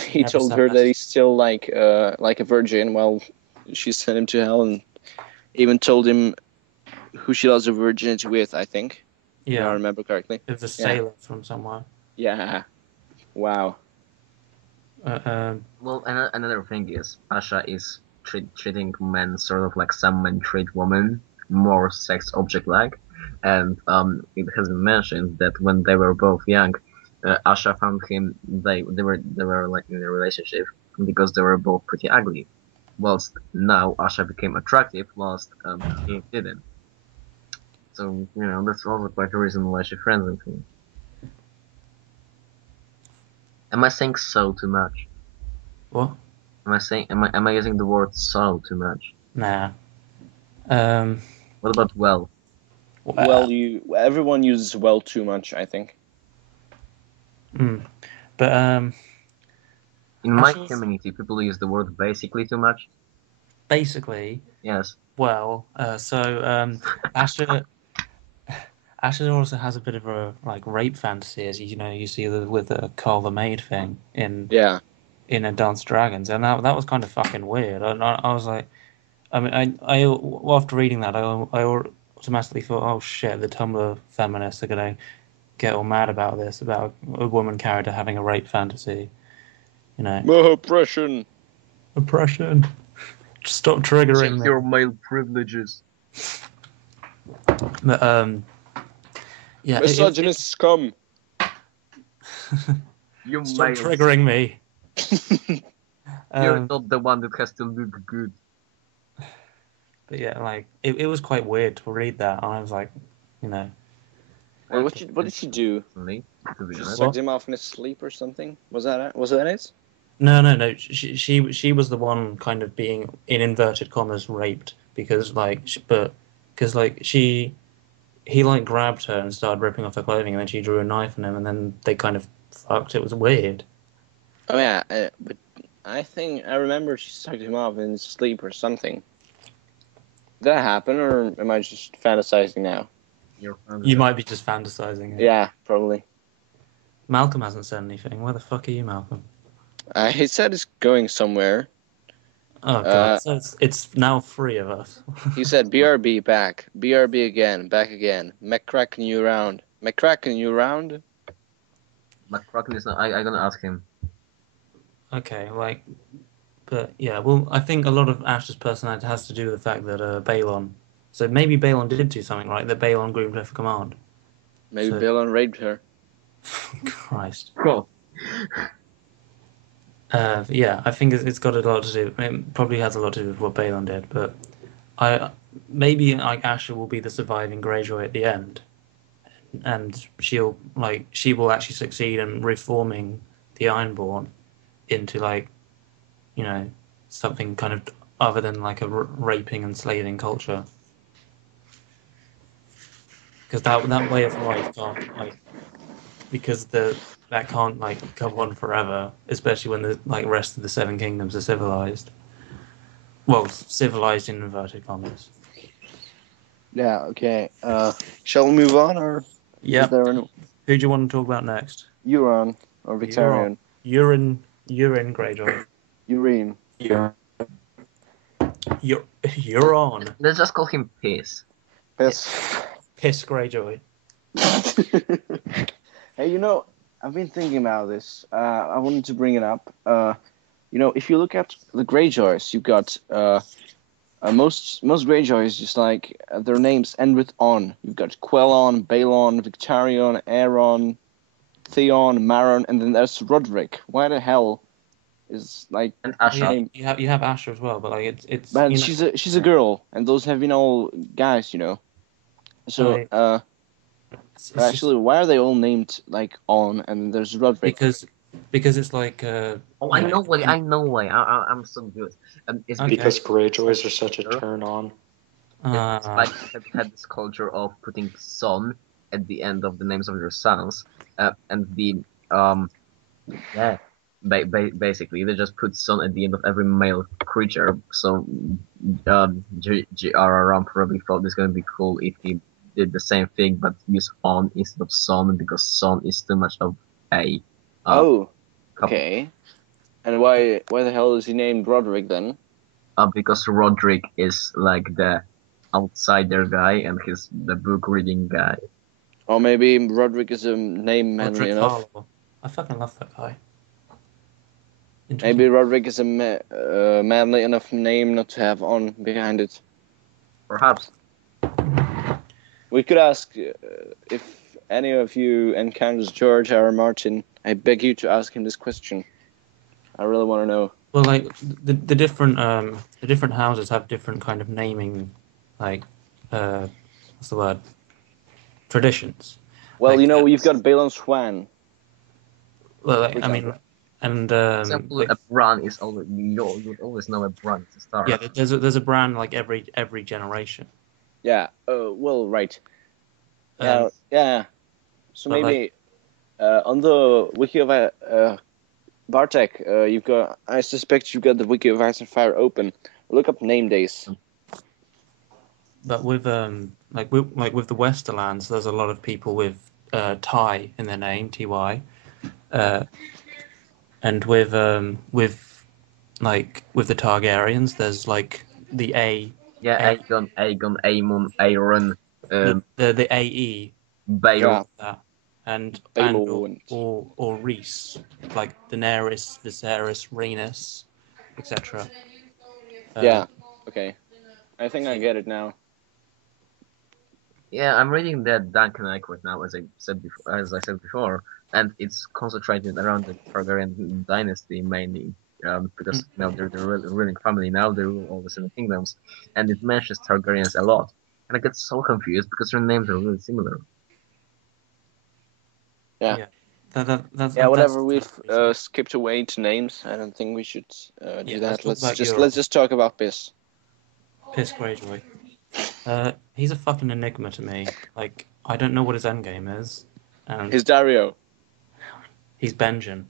he told her that he's still like a virgin while she sent him to hell, and even told him who she lost her virginity with. I think. Yeah, if I remember correctly. It was a sailor from somewhere. Yeah. Wow. Well, another thing is Asha is treating men sort of like some men treat women, more sex object-like. and it has been mentioned that when they were both young, Asha found him. They were like in a relationship because they were both pretty ugly. Whilst now Asha became attractive, whilst he didn't. So that's also quite a reason why she friends with him. Am I saying so too much? What? Am I using the word so too much? Nah. What about well? Well, everyone uses well too much, I think. But In my Asha's- community, people use the word basically too much. basically, Yes. well, Asha also has a bit of a like rape fantasy, as you see with the Carl the Maid thing in Yeah. A Dance of Dragons, and that was kind of fucking weird. I was like, I mean, after reading that, I automatically thought, oh shit, the Tumblr feminists are gonna get all mad about this, about a woman character having a rape fantasy. Oppression. Oppression. Stop triggering Check me. your male privileges. But yeah, Misogynist scum. You stop males. triggering me. You're not the one that has to look good. But yeah, like it was quite weird to read that, and I was like, Well, what did she do? Personally, to be She honest. sucked him off in his sleep or something? Was that it? No. She was the one kind of being in inverted commas raped because he like grabbed her and started ripping off her clothing, and then she drew a knife on him, and then they kind of fucked. It was weird. Oh yeah, but I think I remember she sucked him off in his sleep or something. Did that happen, or am I just fantasizing now? You might be just fantasizing it. Yeah, probably. Malcolm hasn't said anything. Where the fuck are you, Malcolm? He said it's going somewhere. Oh god, so it's now 3 of us. He said BRB back, BRB again, back again. McCracken you round. McCracken you round? McCracken is not. I'm gonna ask him. Okay, but yeah, well, I think a lot of Ash's personality has to do with the fact that Balon. So maybe Balon did do something right. That Balon groomed her for command. Maybe So- Balon raped her. Christ. Cool. Yeah, I think it's got a lot to do. It probably has a lot to do with what Balon did, but maybe like Asha will be the surviving Greyjoy at the end, and she will actually succeed in reforming the Ironborn into something kind of other than like a raping and slaving culture, because that way of life can't that can't go on forever, especially when the rest of the Seven Kingdoms are civilized. Well, civilized in inverted commas. Yeah, okay. Shall we move on, or Yeah. is there an Who do you want to talk about next? Euron or Victarion? Euron Greyjoy. Urine. Euron. Let's just call him Piss. Piss. Piss Greyjoy. Hey, I've been thinking about this. I wanted to bring it up. If you look at the Greyjoys, you've got most Greyjoys just like their names end with on. You've got Quelon, Balon, Victarion, Aeron, Theon, Maron, and then there's Roderick. Why the hell is like And Oh, Asha. yeah, you have Asha as well, but it's. But she's a girl, and those have been all guys, So it's just actually, why are they all named like on? And there's Roderick. because it's like. Oh, I know why. I'm so good. It's Okay. Because Greyjoys are such a turn on. It's like you had this culture of putting son at the end of the names of your sons, and basically they just put son at the end of every male creature. So J.R.R. probably thought it's gonna be cool if he did the same thing but use on instead of son, because son is too much of a couple. Okay. And why the hell is he named Roderick then? Because Roderick is like the outsider guy and he's the book reading guy. Or maybe Roderick is a name manly Roderick enough. Harlow. I fucking love that guy. Maybe Roderick is a manly enough name not to have on behind it. Perhaps. Would We could ask if any of you encounters George R. R. Martin. I beg you to ask him this question. I really want to know. Well, like the different houses have different kind of naming, like what's the word? Traditions. Well, Like, we've got Balon Swan. Well, like, for I mean, example. and For example, like, a Bran is always you would always know a Bran is a star. yeah, there's a brand like every generation. Yeah. Well, right. Um, Yeah. So but, maybe on the wiki of Bartek, you've got. I suspect you've got the wiki of Ice and Fire open. Look up name days. But with with the Westerlands, there's a lot of people with Ty in their name, Ty, and with with the Targaryens, there's like the A, Yeah, Aegon, Aemon, Aeron, the AE, Bael. Yeah. that, and Balon. or Rhys, like Daenerys, Viserys, Rhaenys, etc. Yeah. Okay. I think I get it now. Yeah, I'm reading that Duncan right now, as I said before, and it's concentrated around the Targaryen dynasty mainly, because they're the ruling family now. They rule all the Seven Kingdoms, and it mentions Targaryens a lot, and I get so confused because their names are really similar. Yeah. Whatever. We've skipped away to names. I don't think we should do that. Let's just talk about Piss. Piss Greyjoy. He's a fucking enigma to me. Like, I don't know what his endgame is. He's Dario. He's Benjen.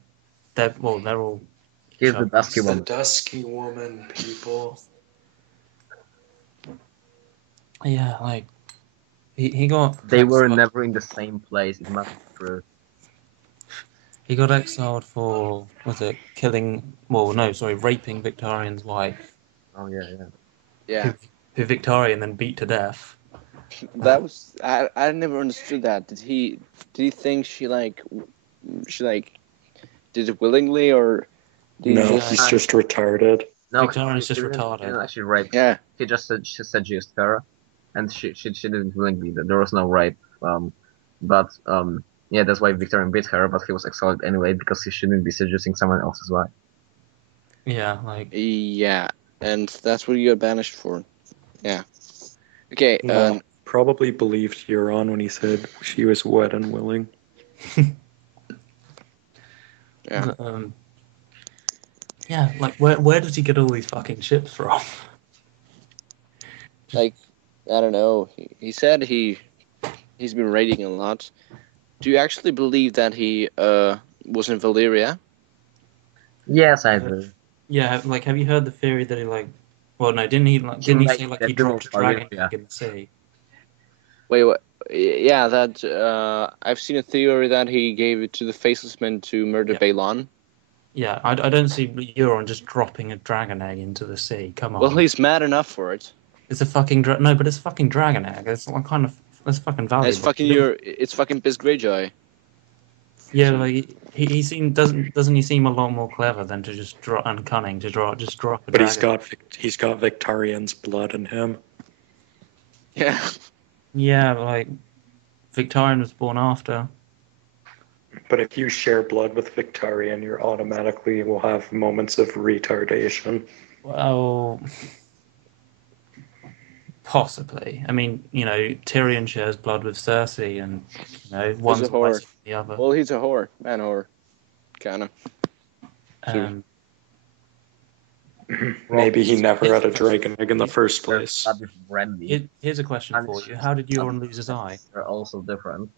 They're all. He's the Dusky The Woman. Dusky Woman, people. Yeah, like he got. They were exiled. never in the same place. It must be true. He got exiled for killing? Well, no, sorry, raping Victarion's wife. Oh yeah. Yeah. Who Victarion then beat to death. That was I never understood that. Did he think she did it willingly, or did No, he he's just retarded. No, Victarion's just she retarded. didn't actually rape. Yeah. She seduced her, and she didn't willingly. There was no rape. But yeah, that's why Victorian beat her. But he was exiled anyway because he shouldn't be seducing someone else's wife. Yeah, like Yeah, and that's what you got banished for. Yeah. Okay. No, probably believed Euron when he said she was wet and willing. Yeah. Yeah, like where does he get all these fucking ships from? Like, I don't know. He said he's been raiding a lot. Do you actually believe that he was in Valyria? Yes, I do. Yeah, like have you heard the theory that he like? Well, no, didn't he say like he dropped a dragon egg in the sea? Wait, what? Yeah, that I've seen a theory that he gave it to the Faceless Men to murder Balon. Yeah, I don't see Euron just dropping a dragon egg into the sea. Come on. Well, he's mad enough for it. It's a fucking no, but it's a fucking dragon egg. It's like it's fucking valuable. It's fucking Piss Greyjoy. Yeah, like doesn't he seem a lot more clever than to just drop and cunning to drop a But dragon. he's got Victarion's blood in him. Yeah. Yeah, like Victarion was born after. But if you share blood with Victarion, you automatically will have moments of retardation. Well, possibly. I mean, Tyrion shares blood with Cersei, and one's worse than the other. Well, he's a whore, man whore, kind of. Maybe he never had a dragon egg in the first place. Here's a question for you: how did Euron lose his eye? They're also different.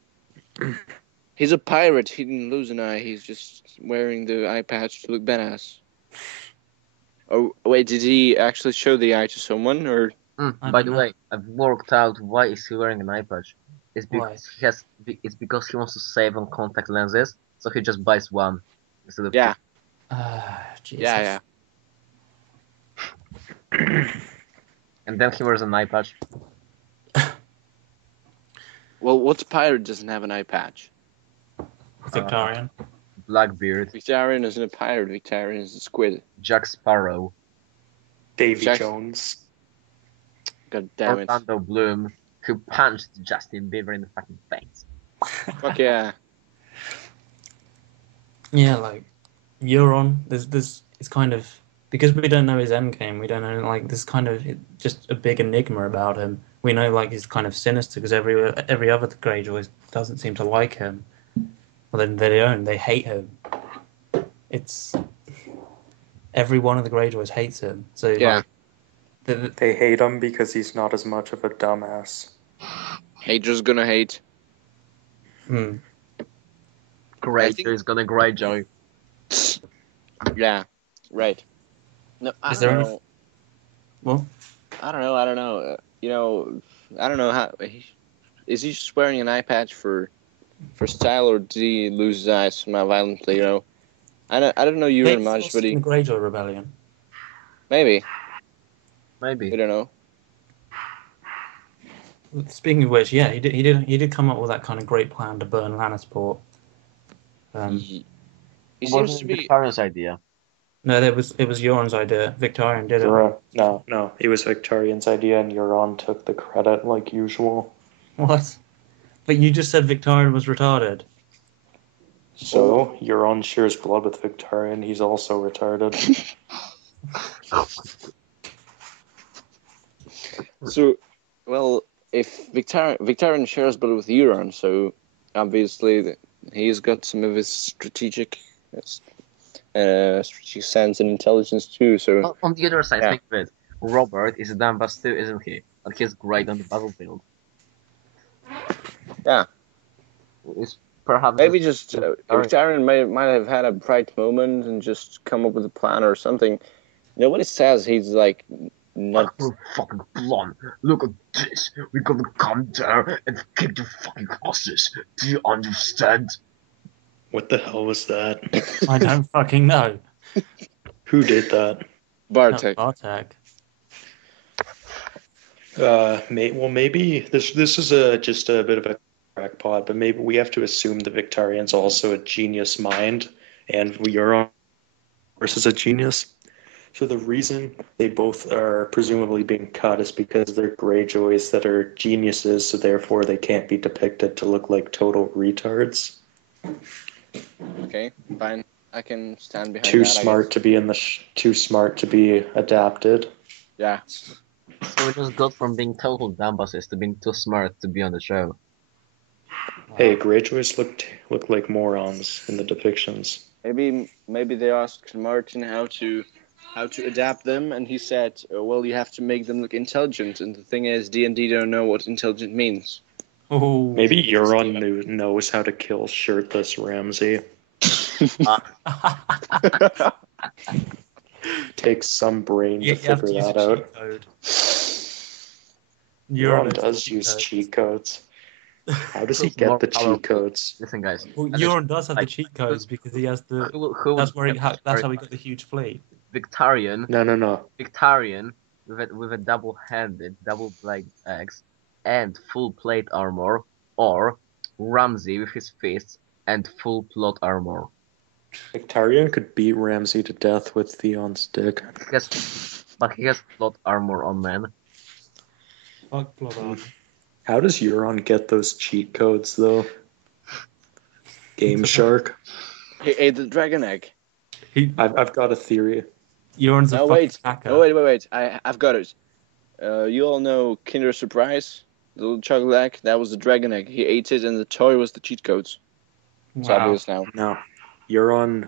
He's a pirate. He didn't lose an eye. He's just wearing the eye patch to look badass. Oh wait, did he actually show the eye to someone, or? By the way, I've worked out why is he wearing an eye patch. It's because It's because he wants to save on contact lenses, so he just buys one instead of two. Jesus. Yeah. And then he wears an eye patch. Well, what pirate doesn't have an eye patch? Victarion. Blackbeard. Victarion isn't a pirate. Victarion is a squid. Jack Sparrow. Davy Jones. God damn it. Orlando Bloom. who punched Justin Bieber in the fucking face. Fuck yeah. Yeah, like Euron. There's it's kind of because we don't know his end game. We don't know like there's kind of just a big enigma about him. We know like he's kind of sinister because every other Greyjoy doesn't seem to like him. Well, then they don't. They hate him. It's every one of the Greyjoys hates him. So Yeah. like, They hate him because he's not as much of a dumbass. Haters gonna hate. mm, Greyjoy is gonna Greyjoy. Yeah, right. No, I Is don't there know. well, I don't know. I don't know how. Is he just wearing an eye patch for style, or did he lose his eyes somehow violently? I don't know Euron maybe much, but in the Greyjoy rebellion. maybe we Maybe. don't know. Speaking of which, yeah, he did come up with that kind of great plan to burn Lannisport. He seems Wasn't to be. Victarion's idea. No, it was Euron's idea. Victarion did it. No, it was Victarion's idea, and Euron took the credit like usual. What? But you just said Victarion was retarded. So Euron shares blood with Victarion. He's also retarded. So, well, if Victarion shares blood with Euron, so obviously he's got some of his strategic sense and intelligence too. So On the other side, Yeah. think of it. Robert is a dumb bastard too, isn't he? But he's great on the battlefield. Yeah. It's perhaps maybe just Sorry. Victarion might have had a bright moment and just come up with a plan or something. Nobody says he's like not. Fucking fucking blonde. Look at this. We're gonna come there and kick the fucking asses. Do you understand? What the hell was that? I don't fucking know. Who did that? Bartek. Bartek. Maybe this is just a bit of a crackpot, but maybe we have to assume the Victarion's also a genius mind, and Euron versus a genius. So the reason they both are presumably being cut is because they're Greyjoys that are geniuses, so therefore they can't be depicted to look like total retards. Okay, fine. I can stand behind Too that. smart to be too smart to be adapted. Yeah. So we just got from being total dumbasses to being too smart to be on the show. Hey, Greyjoys look like morons in the depictions. Maybe they asked Martin how to adapt them, and he said, "Well, you have to make them look intelligent." And the thing is, D&D don't know what intelligent means. Oh. Maybe Euron knows how to kill shirtless Ramsay. Takes some brain to figure that out. Euron does use cheat codes. How does he get the cheat codes? Listen, guys. Well, Euron does have the cheat codes because he has the. That's how he got the huge fleet. Victarion. No. Victarion with a double-handed, double-blade axe and full plate armor, or Ramsay with his fists and full plot armor. Victarion could beat Ramsay to death with Theon's dick. But he has plot armor on, man. Fuck plot armor. How does Euron get those cheat codes, though? Game Shark? He ate the dragon egg. I've got a theory. Euron's a fucking hacker. No, wait. I've got it. You all know Kinder Surprise? The little chocolate egg? That was the dragon egg. He ate it, and the toy was the cheat codes. It's obvious now. No. Euron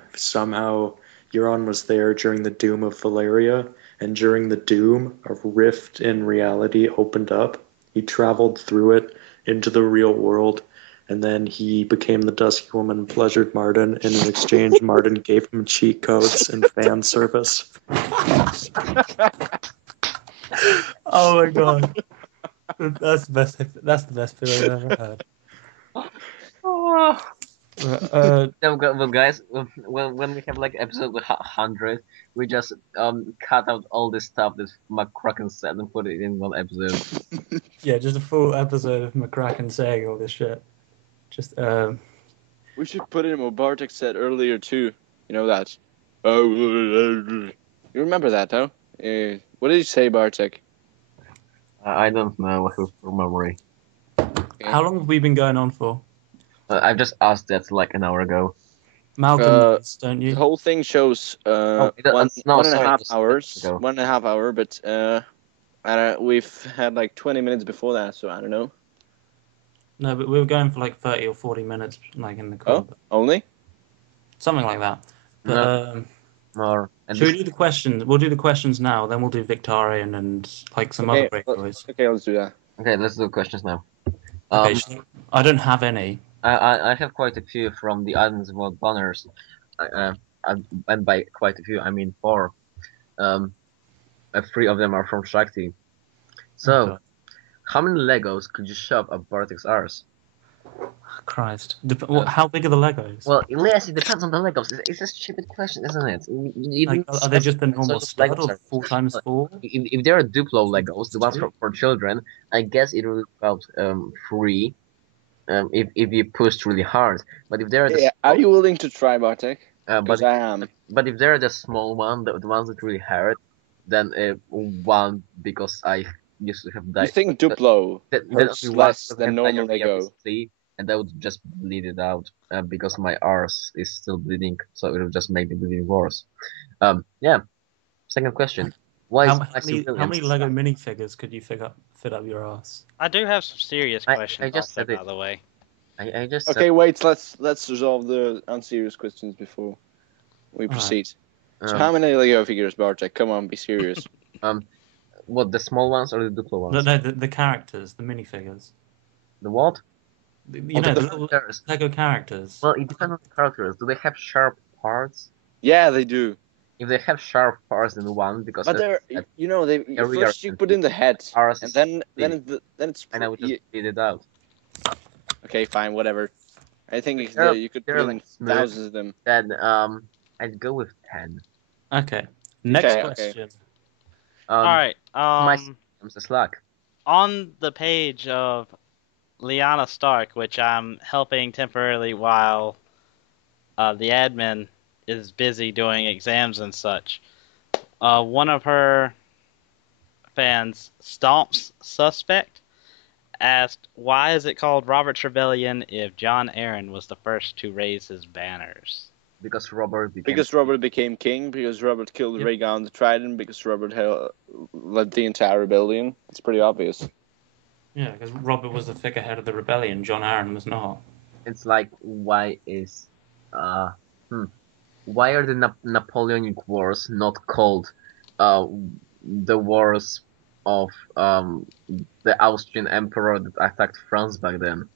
was there during the Doom of Valeria, and during the Doom, a rift in reality opened up. He traveled through it into the real world, and then he became the Dusky Woman and pleasured Martin, and in exchange, Martin gave him cheat codes and fan service. Oh my god. That's the best feeling I've ever heard. Well, guys, when we have like episode 100, we just cut out all this stuff that McCracken said and put it in one episode. Yeah, just a full episode of McCracken saying all this shit. Just We should put in what Bartek said earlier too. You know that. Oh, you remember that, no? What did you say, Bartek? I don't know who's from memory. How long have we been going on for? I just asked that like an hour ago. Malcolm, Uh, knows, don't The you? whole thing shows No, one and a sorry, it half was hours. ago. 1.5 hours, but I don't, we've had like 20 minutes before that, so I don't know. No, but we were going for like 30 or 40 minutes, like in the Oh, call, only? something like that. But No, more. And should we this, do the questions? We'll do the questions now, then we'll do Victarion and like some other Greyjoys. Okay, let's do that. okay, let's do questions now. Okay, I don't have any. I have quite a few from the Islands of World Banners. And by quite a few, I mean 4. 3 of them are from Shakti. So, Okay. how many Legos could you shove up Bartek's arse? Christ. How big are the Legos? Well, yes, it depends on the Legos. It's a stupid question, isn't it? You Like, didn't are they just the specify normal what sort stud of Legos or are. 4x4? If there are Duplo Legos, the ones Two? for children, I guess it will be about 3. If you pushed really hard. But if there are the Yeah, are you willing to try, Bartek? but Because I am. but if they're the small one, the ones that really hurt, then 1 because I used to have You died. think Duplo That hurts only less because I than have normal diarrhea Lego? recently, and I would just bleed it out because my arse is still bleeding, so it will just make the bleeding worse. Yeah. Second question: Why is Massey How many Williams? Lego minifigures could you fit up your ass? I do have some serious I questions just also, said it. by the way. I just Okay, said, wait. Let's resolve the unserious questions before we proceed. So, how many Lego figures, Bartek? Come on, be serious. what, the small ones or the Duplo ones? No, the characters, the minifigures. The what? You know, the the little characters. Lego characters. Well, it depends on the characters. Do they have sharp parts? Yeah, they do. If they have sharp parts, then 1 because But they're, they area first you put in the head, Ours and is then big. it's. and I would just beat it out. Okay, fine, whatever. I think If they're- you could they're put like in smooth, thousands of them. Then I'd go with 10. Okay. Next Okay. question. All right. Comes the slack. On the page of Lyanna Stark, which I'm helping temporarily while the admin is busy doing exams and such, one of her fans, Stomp's Suspect, asked, "Why is it called Robert's Rebellion if Jon Arryn was the first to raise his banners?" Because Robert became king, because Robert killed Rhaegar the Trident, because Robert led the entire rebellion. It's pretty obvious. Yeah, because Robert was the figurehead of the rebellion. Jon Arryn was not. It's like, why are the Napoleonic Wars not called the wars of the Austrian Emperor that attacked France back then?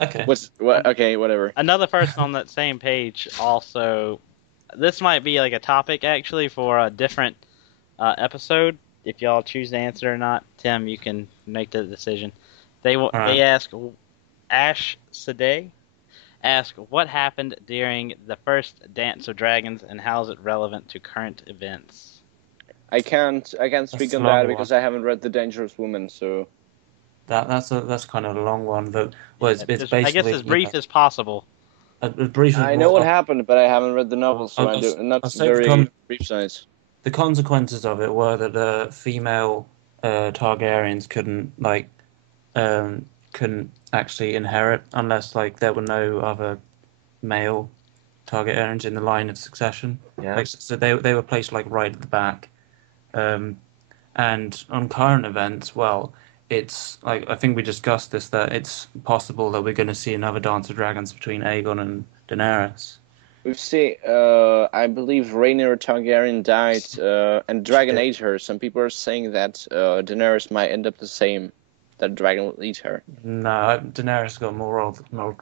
Okay. Okay, whatever. Another person on that same page also, this might be like a topic actually for a different episode. If y'all choose to answer or not, Tim, you can make the decision. They ask, Ash Sadeh ask, what happened during the first Dance of Dragons and how is it relevant to current events? I can't speak on that because I haven't read The Dangerous Woman, so that's kind of a long one. But it's basically, I guess as brief as possible. I know what happened, but I haven't read the novel, so I do not very brief size. The consequences of it were that the female Targaryens couldn't actually inherit unless there were no other male Targaryens in the line of succession. Yeah. So they were placed right at the back. And on current events, well, it's I think we discussed this, that it's possible that we're going to see another Dance of Dragons between Aegon and Daenerys. We've seen, I believe Rhaenyra Targaryen died, and Dragon ate her. Some people are saying that Daenerys might end up the same, that Dragon will eat her. No, Daenerys got more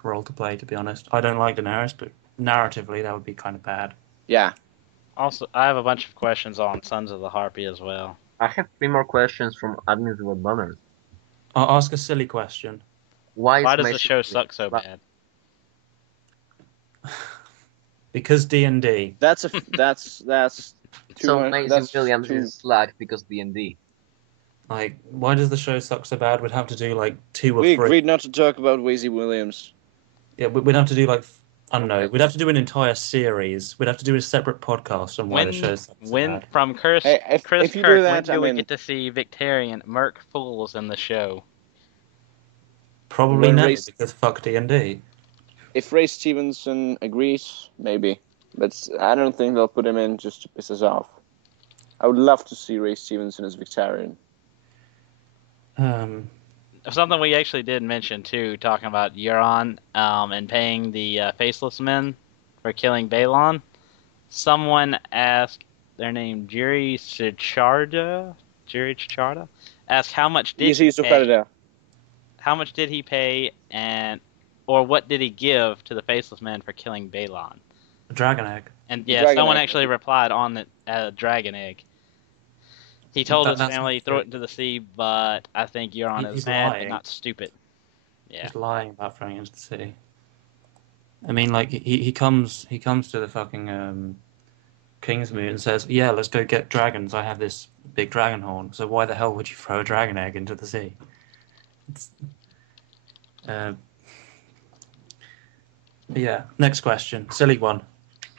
role to play, to be honest. I don't like Daenerys, but narratively that would be kind of bad. Yeah. Also, I have a bunch of questions on Sons of the Harpy as well. I have 3 more questions from Admin's World Banners. I'll ask a silly question. Why does the show suck so bad? Because D&D. That's so Maisie Williams is slack because D&D. Why does the show suck so bad? We'd have to do 2 or 3. We agreed not to talk about Maisie Williams. Yeah, we'd have to do I don't know. We'd have to do an entire series. We'd have to do a separate podcast on why the show's so bad. From Chris Hey, if you Kirk, do when that, do we I mean, get to see Victarion Merc Fools in the show? Probably when never, Ray- because fuck D&D. if Ray Stevenson agrees, maybe. But I don't think they'll put him in just to piss us off. I would love to see Ray Stevenson as Victarion. Something we actually did mention too, talking about Euron and paying the faceless men for killing Balon. Someone asked their name, Jiri Chicharda, asked how much did he pay? How much did he pay, or what did he give to the faceless men for killing Balon? A dragon egg. And The yeah, dragon someone egg. actually replied on the dragon egg. He told his That's family not throw true. it into the sea, but I think Euron is He's mad lying. but not stupid. Yeah. He's lying about throwing it into the sea. I mean, like he comes to the fucking Kingsmoot and says, "Yeah, let's go get dragons. I have this big dragon horn. So why the hell would you throw a dragon egg into the sea?" It's, yeah. Next question. Silly one.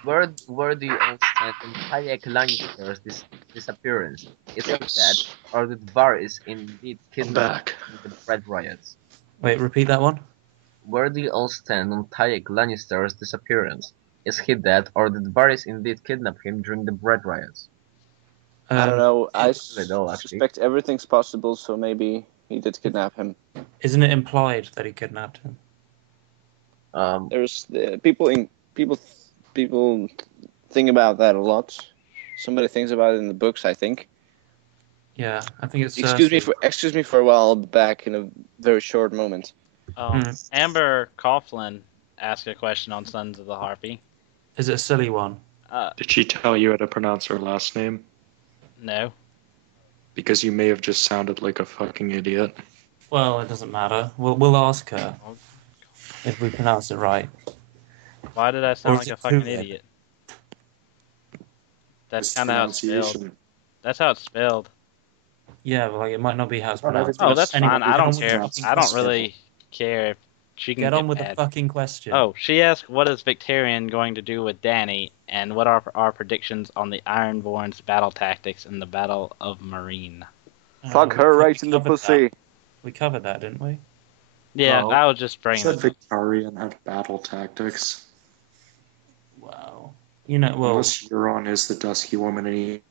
Where do you all stand on Hayek Lannister's disappearance? Is he dead, or did Varys indeed kidnap him with the bread riots? Wait, repeat that one. Where do you all stand on Hayek Lannister's disappearance? Is he dead, or did Varys indeed kidnap him during the bread riots? I don't know. I actually. suspect everything's possible, so maybe he did kidnap him. Isn't it implied that he kidnapped him? There's people think about that a lot. Somebody thinks about it in the books, I think. Yeah, I think it's. Excuse me for a while. I'll be back in a very short moment. Amber Coughlin asked a question on Sons of the Harpy. Is it a silly one? Did she tell you how to pronounce her last name? No. Because you may have just sounded like a fucking idiot. Well, it doesn't matter. We'll ask her if we pronounce it right. Why did I sound like a fucking idiot? That's kind of how it's spelled. That's how it's spelled. Yeah, but like it might not be how it's pronounced. Oh, that's anyway, fine. I don't care. I don't really care if she can get on with mad. the fucking question. Oh, she asked, "What is Victarion going to do with Dany, and what are our predictions on the Ironborn's battle tactics in the Battle of Marine?" Fuck her right in the pussy. We covered that, didn't we? Yeah, I was just bringing it. Victarion had battle tactics. Wow. You know, well, unless Euron is the Dusky Woman and he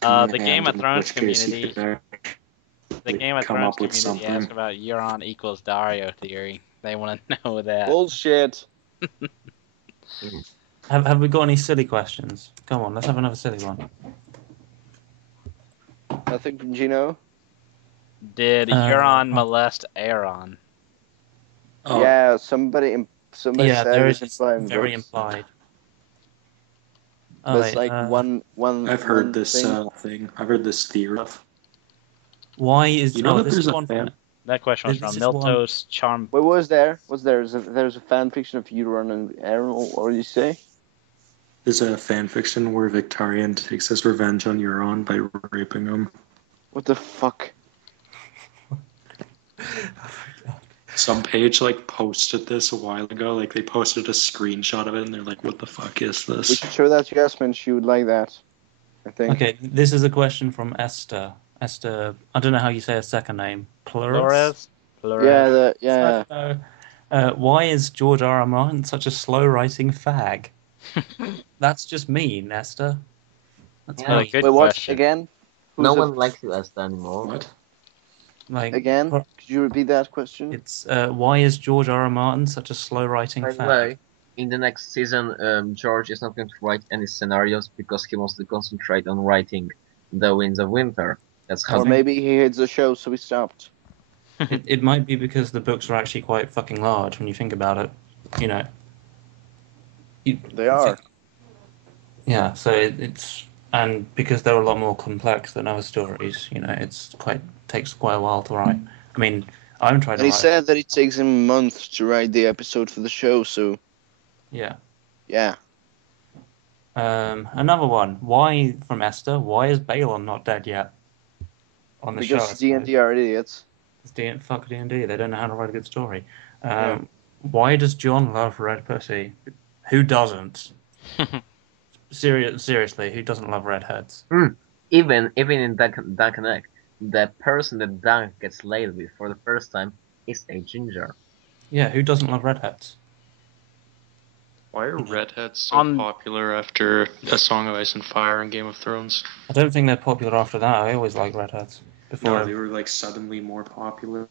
the Game of Thrones community. The Game of Thrones community asked about Euron equals Dario theory. They want to know that. Bullshit. Have we got any silly questions? Come on, let's have another silly one. Nothing from Gino? Did Euron molest Aeron? Oh. Yeah, somebody said there is implying very implied. There's one. I've heard this thing. I've heard this theory. Why is there's a fan? That question was from Miltos Charm. Wait, there's a fan fiction of Euron and Aeron? What did you say? There's a fan fiction where Victarion takes his revenge on Euron by raping him. What the fuck? Some page posted this a while ago. They posted a screenshot of it, and they're like, "What the fuck is this?" We should show that to Yasmin. She would like that, I think. Okay, this is a question from Esther. Esther, I don't know how you say her second name. Flores. Yeah. Why is George R.R. Martin such a slow-writing fag? That's just mean, Esther. That's a good question. What again? No one likes you, Esther, anymore. What? Again? Could you repeat that question? It's why is George R.R. Martin such a slow-writing fag? By the way, in the next season, George is not going to write any scenarios because he wants to concentrate on writing The Winds of Winter. That's how. Or maybe he hates the show, so he stopped. It might be because the books are actually quite fucking large when you think about it. You know. They are. Yeah, so it's and because they're a lot more complex than other stories, takes quite a while to write. I mean, I'm trying to. And he said that it takes him months to write the episode for the show, so. Yeah. Yeah. Another one. Why from Esther? Why is Balon not dead yet? On the show. Because D&D are idiots. Fuck D&D. They don't know how to write a good story. Why does John love red pussy? Who doesn't? Seriously, who doesn't love redheads? Even in Dunk Connect, the person that Dunk gets laid with for the first time is a ginger. Yeah, who doesn't love redheads? Why are redheads so On- popular after A Song of Ice and Fire and Game of Thrones? I don't think they're popular after that. I always liked redheads. Before No, they were like suddenly more popular.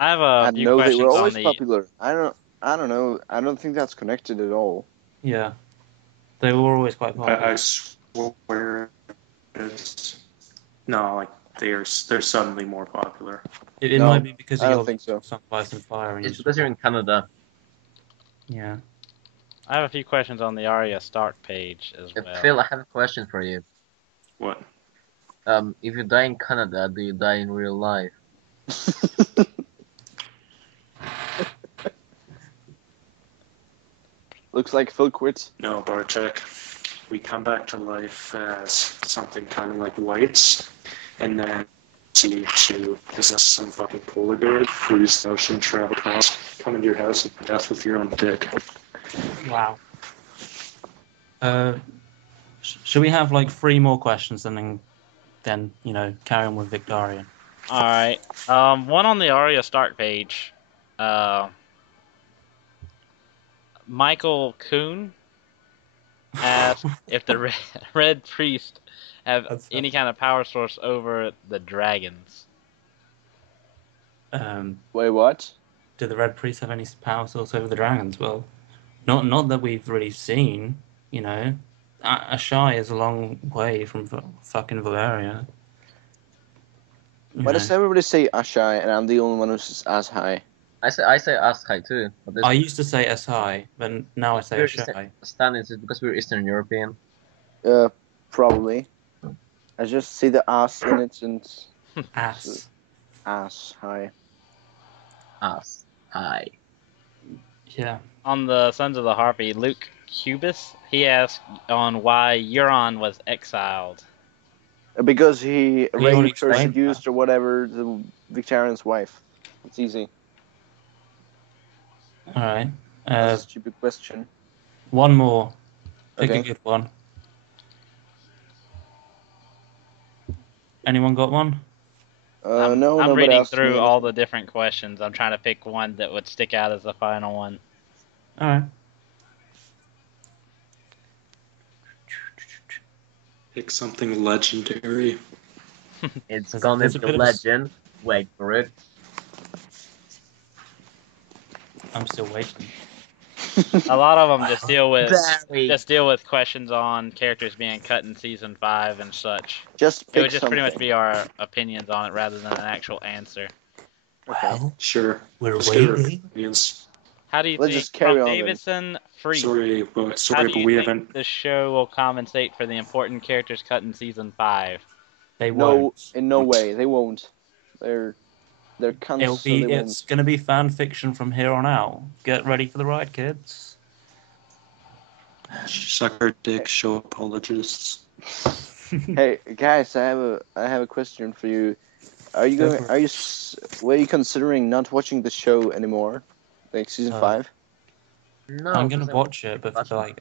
I have I a few know they were questions on always the. popular. I don't know. I don't think that's connected at all. yeah, they were always quite popular. I swear it's no, like they're suddenly more popular. It No, might be because I of don't your think so. Song of Ice and Fire. And It's you because you're in Canada. Yeah. I have a few questions on the Arya Stark page as well. Phil, I have a question for you. What? If you die in Canada, do you die in real life? Looks like Phil quits. No, Bartek. We come back to life as something kind of like whites, and then need to possess some fucking polar bear, freeze the ocean, travel across, come into your house, and death with your own dick. Wow. Should we have like 3 more questions and then carry on with Victarion? All right. One on the Arya Stark page. Michael Kuhn asked if the Red Priest have any kind of power source over the dragons. Wait, what? Do the Red Priests have any power source over the dragons? Well, not that we've really seen. Asha is a long way from fucking Valeria. Why does everybody say Asha and I'm the only one who's as high? I say Askai too. But I used to say Asai, but now I say Ashai. Stan, is it because we're Eastern European? Probably. I just see the ass in it and Ass. ass high. Ass. Hi. Yeah. On the Sons of the Harpy, Luke Cubis, he asked on why Euron was exiled. Because he already raped or explained seduced or whatever the Victarion's wife. It's easy. All right. That's a stupid question. One more. Pick Okay. a good one. Anyone got one? No, I'm nobody reading asked through me all anything. the different questions. I'm trying to pick one that would stick out as the final one. All right. Pick something legendary. It's There's- gonna there's a be bit of a- legend. Wait for it. I'm still waiting. A lot of them just deal with questions on characters being cut in season 5 and such. Just It pick would just something. pretty much be our opinions on it rather than an actual answer. Well, Sure. we're Let's get our waiting. opinions. How do you Let's think just carry from on then. Davidson Free? Sorry, How but do you we think haven't. the show will compensate for the important characters cut in season 5? They No, won't. in no way. They won't. They're cunts, so they It's going to be fan fiction from here on out. Get ready for the ride, kids. Suck our dick, show apologists. won't. Hey guys, I have a question for you. Are you Go going? for it. Were you considering not watching the show anymore, like season 5? No. I'm going to 'cause watch it, but for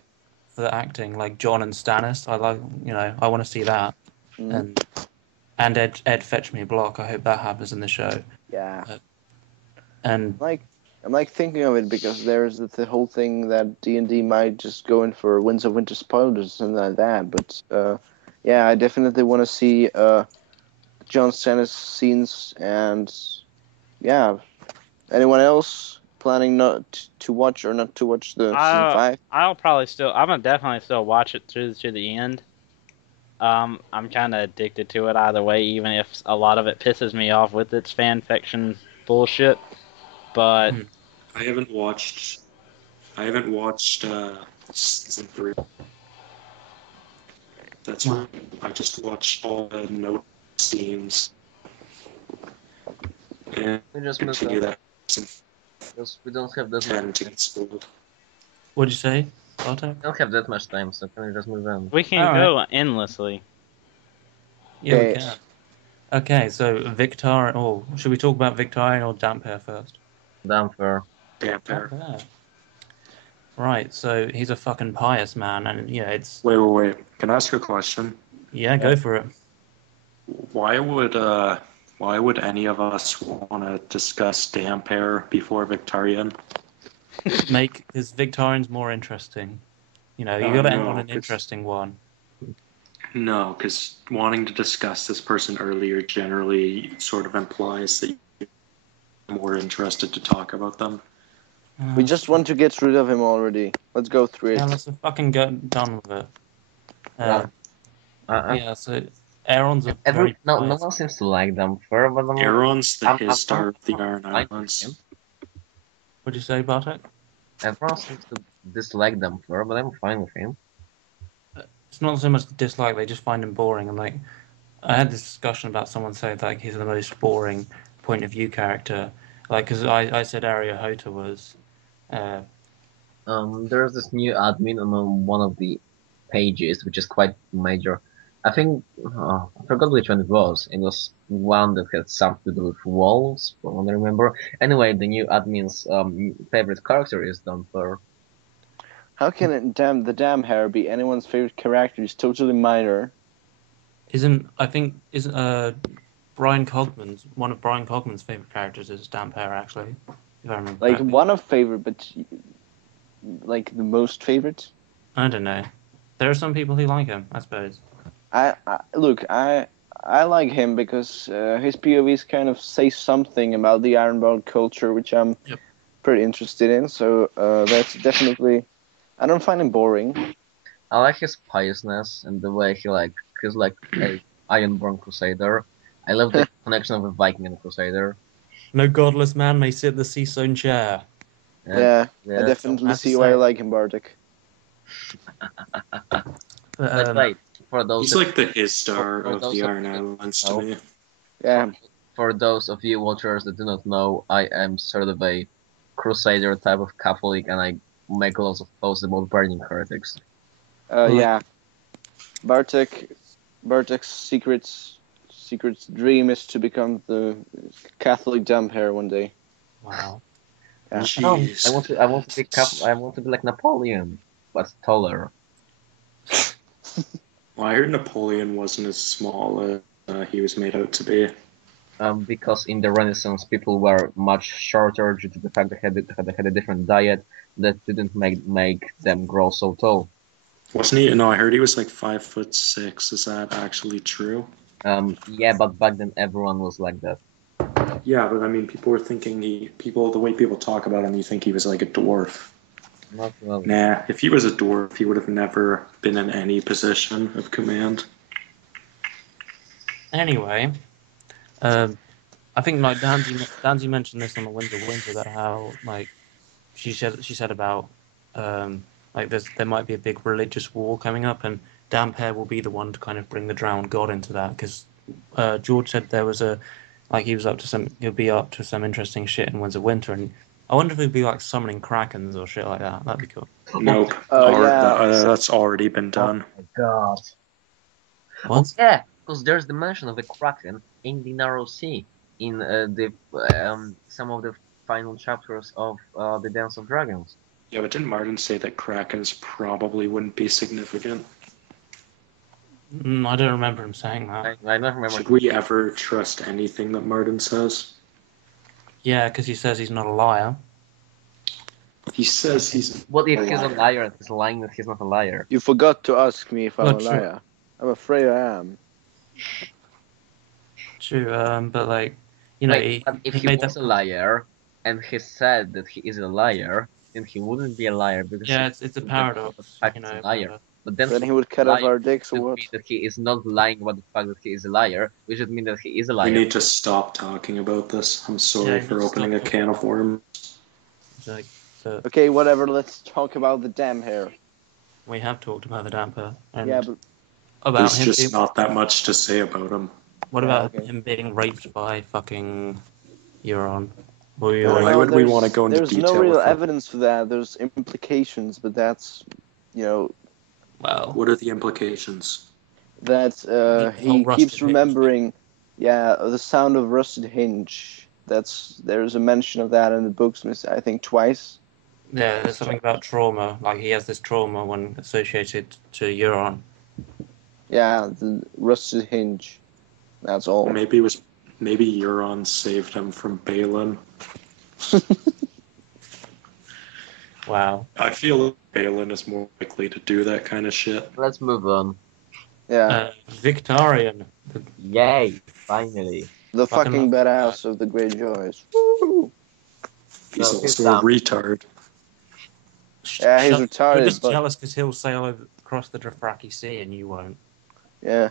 the acting, like John and Stannis, I want to see that. Mhm. And Ed fetch me a block. I hope that happens in the show. Yeah. And I'm like thinking of it because there's the whole thing that D&D might just go in for Winds of Winter spoilers or something like that. But yeah, I definitely want to see John Stannis scenes and yeah. Anyone else planning not to watch or not to watch the season 5? I'm gonna definitely still watch it through to the end. I'm kind of addicted to it either way, even if a lot of it pisses me off with its fan fiction bullshit. But I haven't watched season 3. That's Wow. I just watched all the note scenes and We just missed continue that. that. Because we don't have that 10 much to time. get spoiled. what'd you say, Bartek? We don't have that much time, so can we just move on? we can All go endlessly. Yeah, we Okay. can. Okay, so Victarion. Oh, should we talk about Victarion or Damphair first? Damper. Damp hair. Damper. Right, so he's a fucking pious man, and yeah, it's Wait. Can I ask you a question? yeah, go for it. Why would any of us want to discuss damp hair before Victarion? Make his Victorians more interesting. You know, you got to end on an 'cause- interesting one. No, because wanting to discuss this person earlier generally sort of implies that you're more interested to talk about them. We just want to get rid of him already. Let's go through it. Yeah, let's fucking get done with it. Well, Yeah, so Aaron's a no very one seems to like them for, but Aaron's the I'm his star of the fine Iron with Islands. him. What'd you say, Bartek? Everyone seems to dislike them for, but I'm fine with him. It's not so much the dislike; they just find him boring. And like, I had this discussion about someone saying like he's the most boring point of view character. Like, because I said Arya Hota was. There's this new admin on one of the pages, which is quite major. I think I forgot which one it was. It was one that had something to do with walls, from what I remember. Anyway, the new admin's favorite character is Dumper. How can the damn hair be anyone's favorite character? He's totally minor. Isn't Brian Cogman's one of Brian Cogman's favorite characters is Damphair, actually, if I remember Like correctly. one of favorite, but like the most favorite. I don't know. There are some people who like him, I suppose. I like him because his POVs kind of say something about the ironborn culture, which I'm Yep. pretty interested in. So that's definitely. I don't find him boring. I like his piousness and the way he's like a ironborn crusader. I love the connection of a Viking and a crusader. No godless man may sit the sea-sown chair. Yeah, I that's definitely have to see why say. I like him, Bartek. But, wait, for those He's like the his star for of those the of Iron you- Islands to Oh. me. Yeah, for those of you watchers that do not know, I am sort of a crusader type of Catholic, and I make lots of posts about burning heretics. yeah. Bartek's secret dream is to become the Catholic dumb hair one day. wow. Yeah. Jeez. I want to be I want to be like Napoleon, but taller. Well, I heard Napoleon wasn't as small as he was made out to be. Because in the Renaissance, people were much shorter due to the fact they had a different diet that didn't make them grow so tall. Wasn't he? No, I heard he was like 5'6". Is that actually true? Yeah, but back then everyone was like that. Yeah, but I mean, people were thinking the way people talk about him, you think he was like a dwarf. Not really. Nah, if he was a dwarf, he would have never been in any position of command. Anyway, I think like Danzy mentioned this on the Winds of Winter about how like she said about like there might be a big religious war coming up, and Damphair will be the one to kind of bring the drowned god into that, because George said there was he'll be up to some interesting shit in Winds of Winter, and I wonder if he'd be like summoning krakens or shit like that. That'd be cool. Nope. That's already been done. Oh my god. What? Yeah, because there's the mention of the Kraken in the Narrow Sea in some of the final chapters of the Dance of Dragons. Yeah, but didn't Martin say that krakens probably wouldn't be significant? I don't remember him saying that. I don't remember. Should we ever trust anything that Martin says? Yeah, because he says he's not a liar. He says he's. What if he's a liar and he's lying that he's not a liar? You forgot to ask me if I'm Not a true. liar. I'm afraid I am. True, but like, you know, Wait, but if he made was that. a liar and he said that he is a liar, then he wouldn't be a liar because Yeah, it's a paradox. fact You he's know, a liar. but, But then Then he would cut off our dicks or would what? mean that he is not lying about the fact that he is a liar, which would mean that he is a We liar. need to stop talking about this. I'm sorry Yeah, for let's opening a stop can of worms. like, so Okay, whatever. Let's talk about the damn hair. we have talked about the damper and Yeah, but about There's him. just not that much to say about him. What Yeah, about okay. him being raped by fucking Euron? Or No, Euron? Why would we there's- want to go into There's detail no real with that? evidence for that. There's implications, but that's, Well, What are the implications? that The he whole rusted keeps hinge. remembering, the sound of rusted hinge. There's a mention of that in the books, I think twice. Yeah, there's something about trauma. Like he has this trauma when associated to Euron. Yeah, the rusted hinge. That's all. Maybe Euron saved him from Balon. Wow. I feel Balon is more likely to do that kind of shit. Let's move on. Yeah, Victarion. Yay! Finally. the fucking fucking love that badass of the Greyjoys. Woo! He's No, he's also a dumb. retard. Yeah, he's retarded, You're just but- jealous because he'll sail across the Dothraki Sea and you won't. Yeah.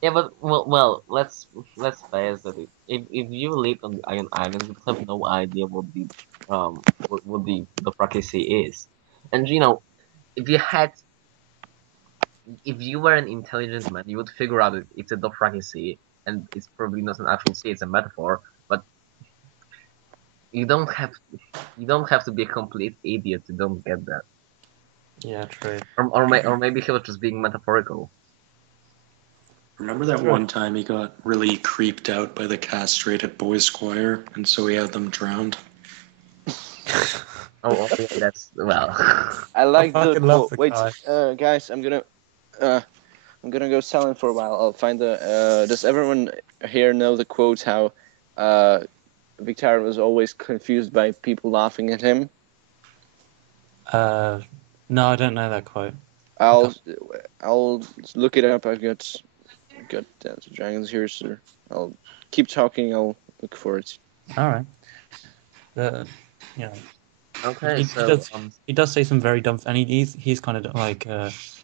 Yeah, but well, let's face it. If you lived on the Iron Island, you would have no idea what the Dothraki Sea is. And you know, if you were an intelligent man, you would figure out that it's a Dothraki Sea, and it's probably not an actual sea; it's a metaphor. But you don't have to be a complete idiot to don't get that. Yeah, true. Or maybe he was just being metaphorical. Remember that Sure. one time he got really creeped out by the castrated boy squire, and so he had them drowned? Oh, yeah, that's well. I like the fucking love the wait, guy. guys, I'm gonna go silent for a while. I'll find the. Does everyone here know the quote how Victarion was always confused by people laughing at him? No, I don't know that quote. I'll look it up. I've got Dance of Dragons here, so I'll keep talking. I'll look for it. All right. You know, Okay, He so does- he does say some very dumb, and he's kind of like,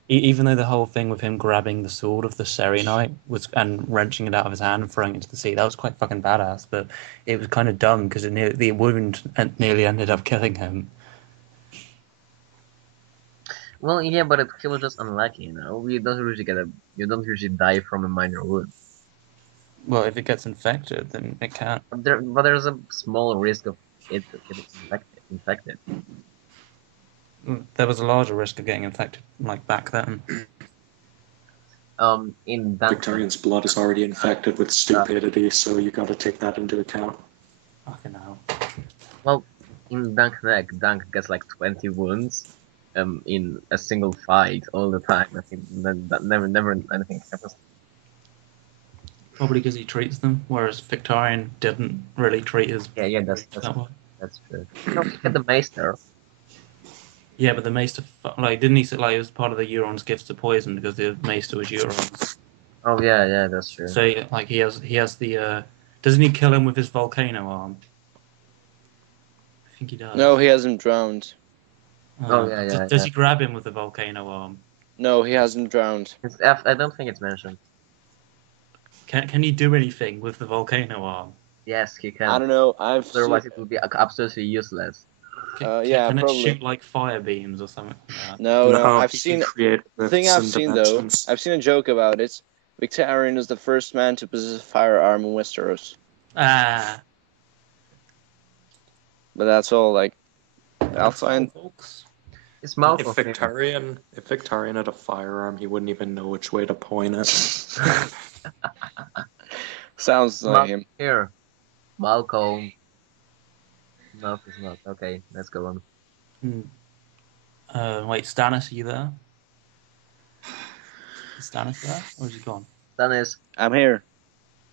even though the whole thing with him grabbing the sword of the Serenite and wrenching it out of his hand and throwing it into the sea, that was quite fucking badass. But it was kind of dumb because the wound nearly ended up killing him. well, yeah, but he was just unlucky, you know. You don't usually die from a minor wound. Well, if it gets infected, then it can't. But there's a small risk of it getting infected. There was a larger risk of getting infected, like back then. In Dunkirk, Victarion's blood is already infected with stupidity, so you gotta take that into account. Fucking hell. well, in Dunkirk, Dunk gets like 20 wounds, in a single fight all the time. I think that never anything happens. Probably because he treats them, whereas Victarion didn't really treat his. Yeah, that's true. No, look at the Maester. Yeah, but the Maester, like, didn't he say like it was part of the Euron's gifts to poison because the Maester was Euron's? Oh yeah, that's true. So like he has the. Doesn't he kill him with his volcano arm? I think he does. No, he hasn't drowned. Oh, yeah, Does he grab him with the volcano arm? No, he hasn't drowned. I don't think it's mentioned. Can he do anything with the volcano arm? Yes, he can. I don't know. Otherwise, it would be absolutely useless. Yeah, can probably. it shoot like fire beams or something like that? No. I've he seen. can create The thing rifts I've and seen though, dimensions. I've seen a joke about it. Victarion is the first man to possess a firearm in Westeros, Ah. but that's all. Like, I'll find. Folks. It's If mouthful. Victarion had a firearm, he wouldn't even know which way to point it. Sounds like him. Here, Malcolm. No, it's not. Okay, let's go on. Wait, Stannis, are you there? Is Stannis there, or is he gone? Stannis, I'm here.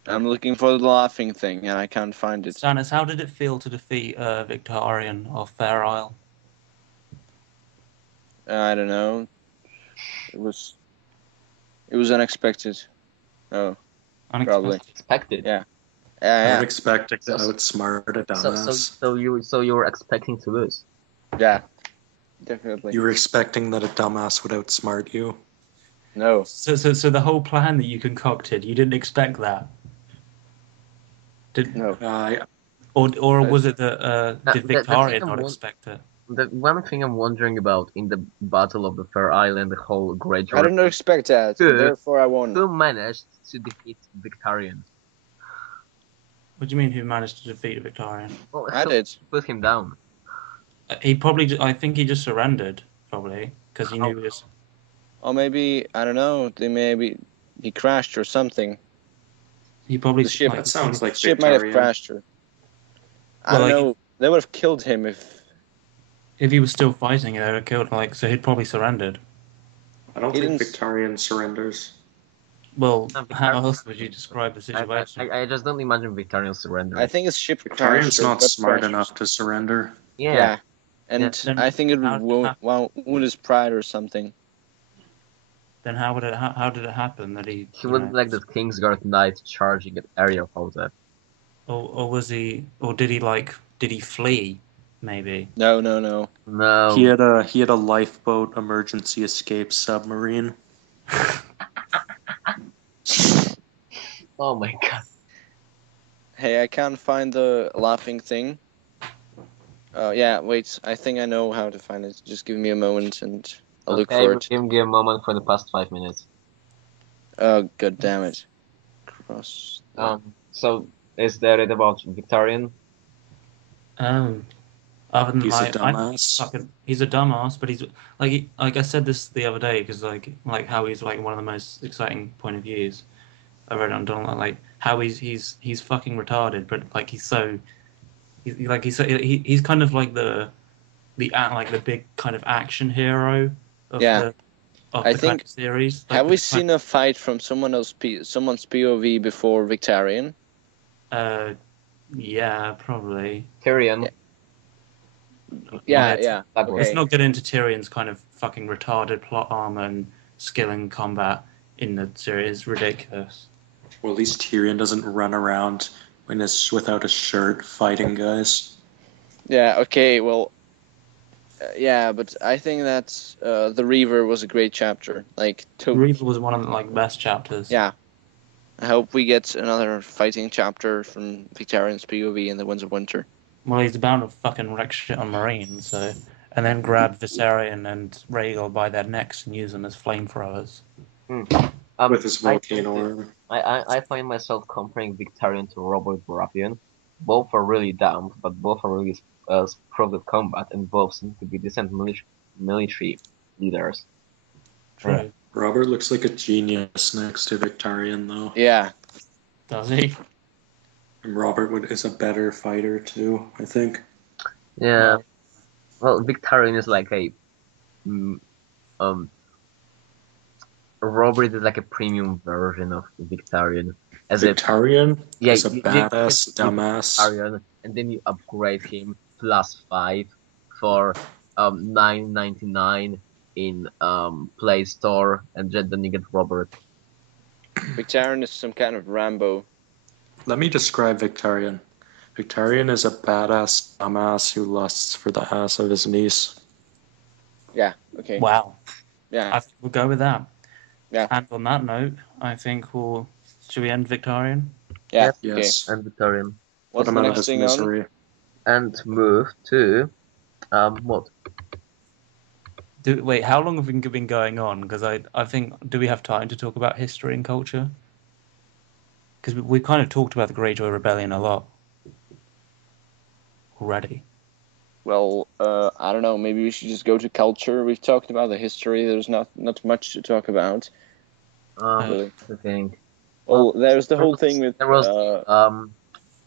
I'm looking for the laughing thing, and I can't find it. Stannis, how did it feel to defeat Victarion of Fair Isle? I don't know. It was unexpected. Oh, probably. expected. Yeah. I Yeah, would expect to outsmart a dumbass. So you were expecting to lose. yeah. Definitely. You were expecting that a dumbass would outsmart you. No. So the whole plan that you concocted, you didn't expect that? No. Or was it that did That- that's Victarion even not one- expect it? The one thing I'm wondering about in the Battle of the Fair Island, the whole Greyjoy, I didn't expect that. Good. Therefore, I won. who managed to defeat Victarion? What do you mean? Who managed to defeat Victarion? Well, I did. put him down. He probably. I think he just surrendered. Probably because he knew this. Or maybe I don't know. He crashed or something. He probably The ship- like, That sounds like Ship might have Victarion. crashed her. I Well, don't like- know. They would have killed him if if he was still fighting, they would have killed him. Like, so he'd probably surrendered. I don't He think didn't- Victarion surrenders. Well, No, how Victarion- else would you describe the situation? I just don't imagine Victarion surrendering. I think his ship crashed. Victarion's or not got smart crashed. enough to surrender. Yeah. And Yeah. I think it How- would wound his pride or something. Then how did it happen that he? He you would know, be like the Kingsguard Knight charging at area of Hotel. or was he? Or did he flee? Maybe. No. No. He had a lifeboat emergency escape submarine. Oh my god. Hey, I can't find the laughing thing. Oh, yeah, wait. I think I know how to find it. Just give me a moment and I'll look for it. Give me a moment for the past 5 minutes. Oh, god damn it. Cross. So is that it about Victarion? Other than He's a like, dumbass. he's a dumbass, but he's like I said this the other day because like how he's like one of the most exciting point of views I read on Donald, like how he's fucking retarded, but like he's kind of like the big kind of action hero of Yeah. the I kind think- of series. Like, Have we the seen a fight from someone's POV before Victarion? Yeah, probably. Tyrion. Yeah, Let's- yeah. That was- Let's Okay. not get into Tyrion's kind of fucking retarded plot armor and skill in combat in the series. It's ridiculous. Well, at least Tyrion doesn't run around without a shirt fighting guys. Yeah, okay, well... yeah, but I think that The Reaver was a great chapter. Like, Reaver was one of the like best chapters. yeah. I hope we get another fighting chapter from Victarion's POV in the Winds of Winter. Well, he's bound to fucking wreck shit on Marine, so and then grab Viserion and Rhaegal by their necks and use them as flamethrowers. With his I volcano think armor. I find myself comparing Victarion to Robert Baratheon. Both are really dumb, but both are really skilled at combat, and both seem to be decent military leaders. True. Robert looks like a genius next to Victarion, though. Yeah. Does he? And Robert is a better fighter, too, I think. Yeah. Well, Victarion is like a Robert is like a premium version of Victarion. As a Victarion Yeah, is a you badass get dumbass. Victarion, and then you upgrade him +5 for $9.99 in Play Store, and then you get Robert. Victarion is some kind of Rambo. Let me describe Victarion. Victarion is a badass dumbass who lusts for the ass of his niece. Yeah, okay. Wow. Yeah. I think we'll go with that. Yeah. And on that note, I think should we end Victarion? Yeah, Yes. And Victarion. What's Put him the out of next his thing on? misery. And move to what? Wait, how long have we been going on? Because I think, do we have time to talk about history and culture? Because we kind of talked about the Greyjoy Rebellion a lot already. Well, I don't know. Maybe we should just go to culture. We've talked about the history. There's not much to talk about. Really. I think Oh, there's the whole thing with. there was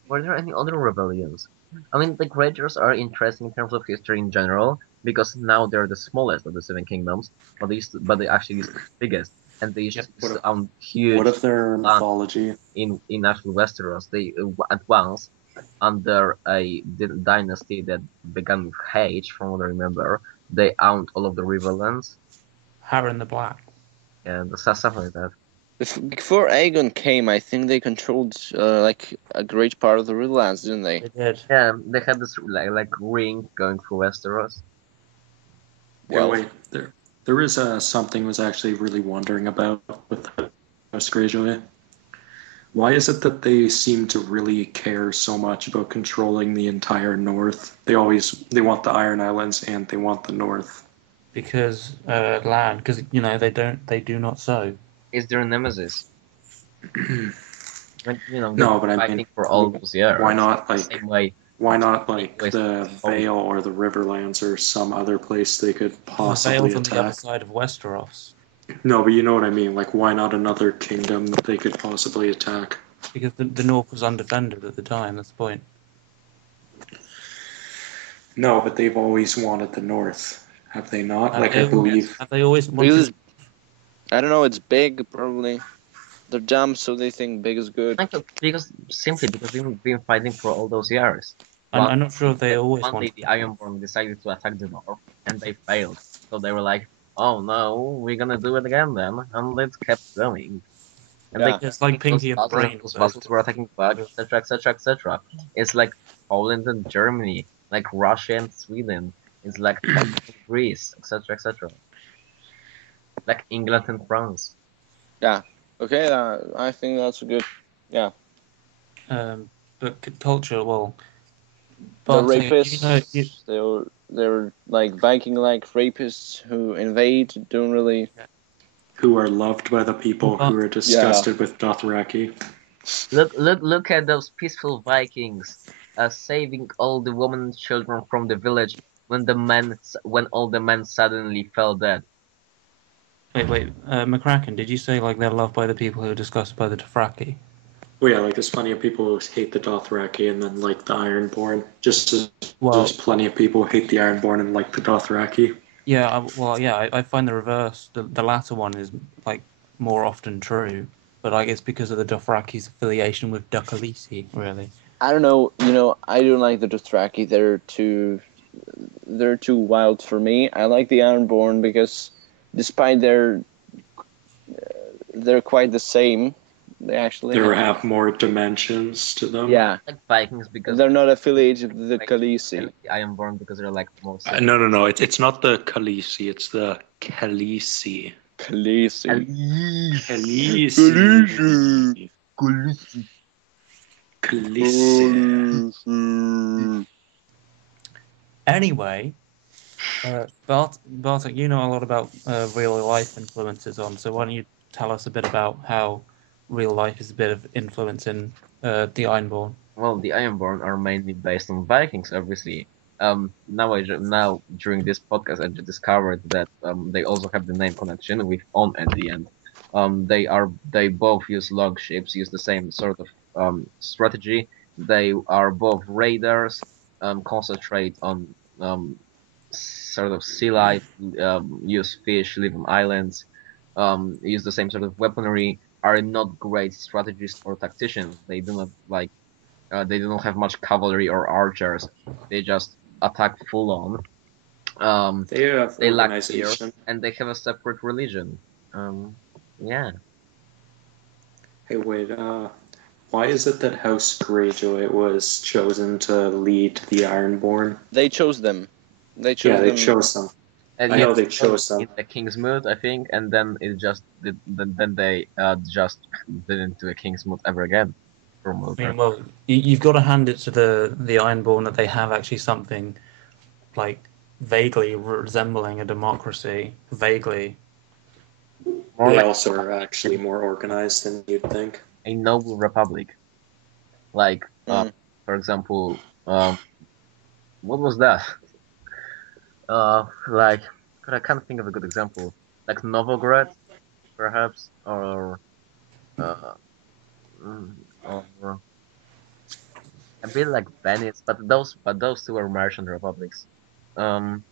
were there any other rebellions? I mean, the Greyjoys are interesting in terms of history in general because now they're the smallest of the Seven Kingdoms, but they actually used to be the biggest, and they used Yep. to sound huge. What if their mythology? in actual Westeros? They at once under a dynasty that began with H, from what I remember, they owned all of the Riverlands Harren the Black. and stuff like that. Before Aegon came, I think they controlled like a great part of the Riverlands, didn't they? They did. Yeah, they had this like ring going through Westeros. Yeah, Well- wait. There is something I was actually really wondering about with House Greyjoy. Why is it that they seem to really care so much about controlling the entire North? They want the Iron Islands and they want the North. Because land, because they do not sow. Is their nemesis? Like, No, but I fighting mean, for all those years. Why not Same way. Wait. the Vale or the Riverlands or some other place they could possibly Vale's on the other attack? side of Westeros. No, but you know what I mean. Like, why not another kingdom that they could possibly attack? because the North was undefended at the time. That's the point. No, but they've always wanted the North, have they not? Have Like, they I always, believe. have they always Because wanted? I don't know, it's big, probably. They're dumb, so they think big is good. Because we've been fighting for all those years. I'm not sure if they always One day wanted. the Ironborn decided to attack the North, and they failed. So they were like, "Oh no, we're gonna do it again then," and let's kept going. And Yeah. It's like Pinky and the Brain. those vassals were attacking back, etc., etc., etc. It's like Poland and Germany, like Russia and Sweden. It's like Greece, etc., etc. Like England and France. Okay, I think that's a good. But culture, well, The but rapists, they're like Viking-like rapists who invade, don't really. Who are loved by the people But- who are disgusted with Dothraki. Look at those peaceful Vikings, saving all the women and children from the village when all the men suddenly fell dead. wait, McCracken, did you say like they're loved by the people who are disgusted by the Dothraki? Well, yeah, like there's plenty of people who hate the Dothraki and then like the Ironborn. Just as Well, there's plenty of people who hate the Ironborn and like the Dothraki. yeah, I find the reverse. The latter one is like more often true, but I guess because of the Dothraki's affiliation with Dukalisi, really. I don't know. I don't like the Dothraki. They're too wild for me. I like the Ironborn because, despite they're quite the same. They actually They have more dimensions to them. yeah. Like Vikings because They're not affiliated with the Khaleesi. the Ironborn because they're like more. No. It's not the Khaleesi. It's the Khaleesi. Khaleesi. Khaleesi. Khaleesi. Anyway, Bartek, you know a lot about real life influences on. So why don't you tell us a bit about how real life is a bit of influence in the Ironborn? Well, the Ironborn are mainly based on Vikings, obviously. Now during this podcast, I just discovered that they also have the name connection with on at the end. They both use longships, use the same sort of strategy. They are both raiders, concentrate on sort of sea life, use fish, live on islands, use the same sort of weaponry. Are not great strategists or tacticians. They do not they do not have much cavalry or archers. They just attack full on. They have They lack fear, organization. and they have a separate religion. Yeah. Hey, wait. Why is it that House Greyjoy was chosen to lead the Ironborn? They chose them. They chose Yeah, they them. chose them. And I know they chose them. in the King's Mood, I think, and then then they just didn't do a King's Mood ever again. I mean, well, you've got to hand it to the Ironborn that they have actually something like vaguely resembling a democracy. Vaguely. More They like also are actually more organized than you'd think. a noble republic. Like, for example, what was that? Like, God, I can't think of a good example. Like Novograd, perhaps, or a bit like Venice, but those two are merchant republics. Um,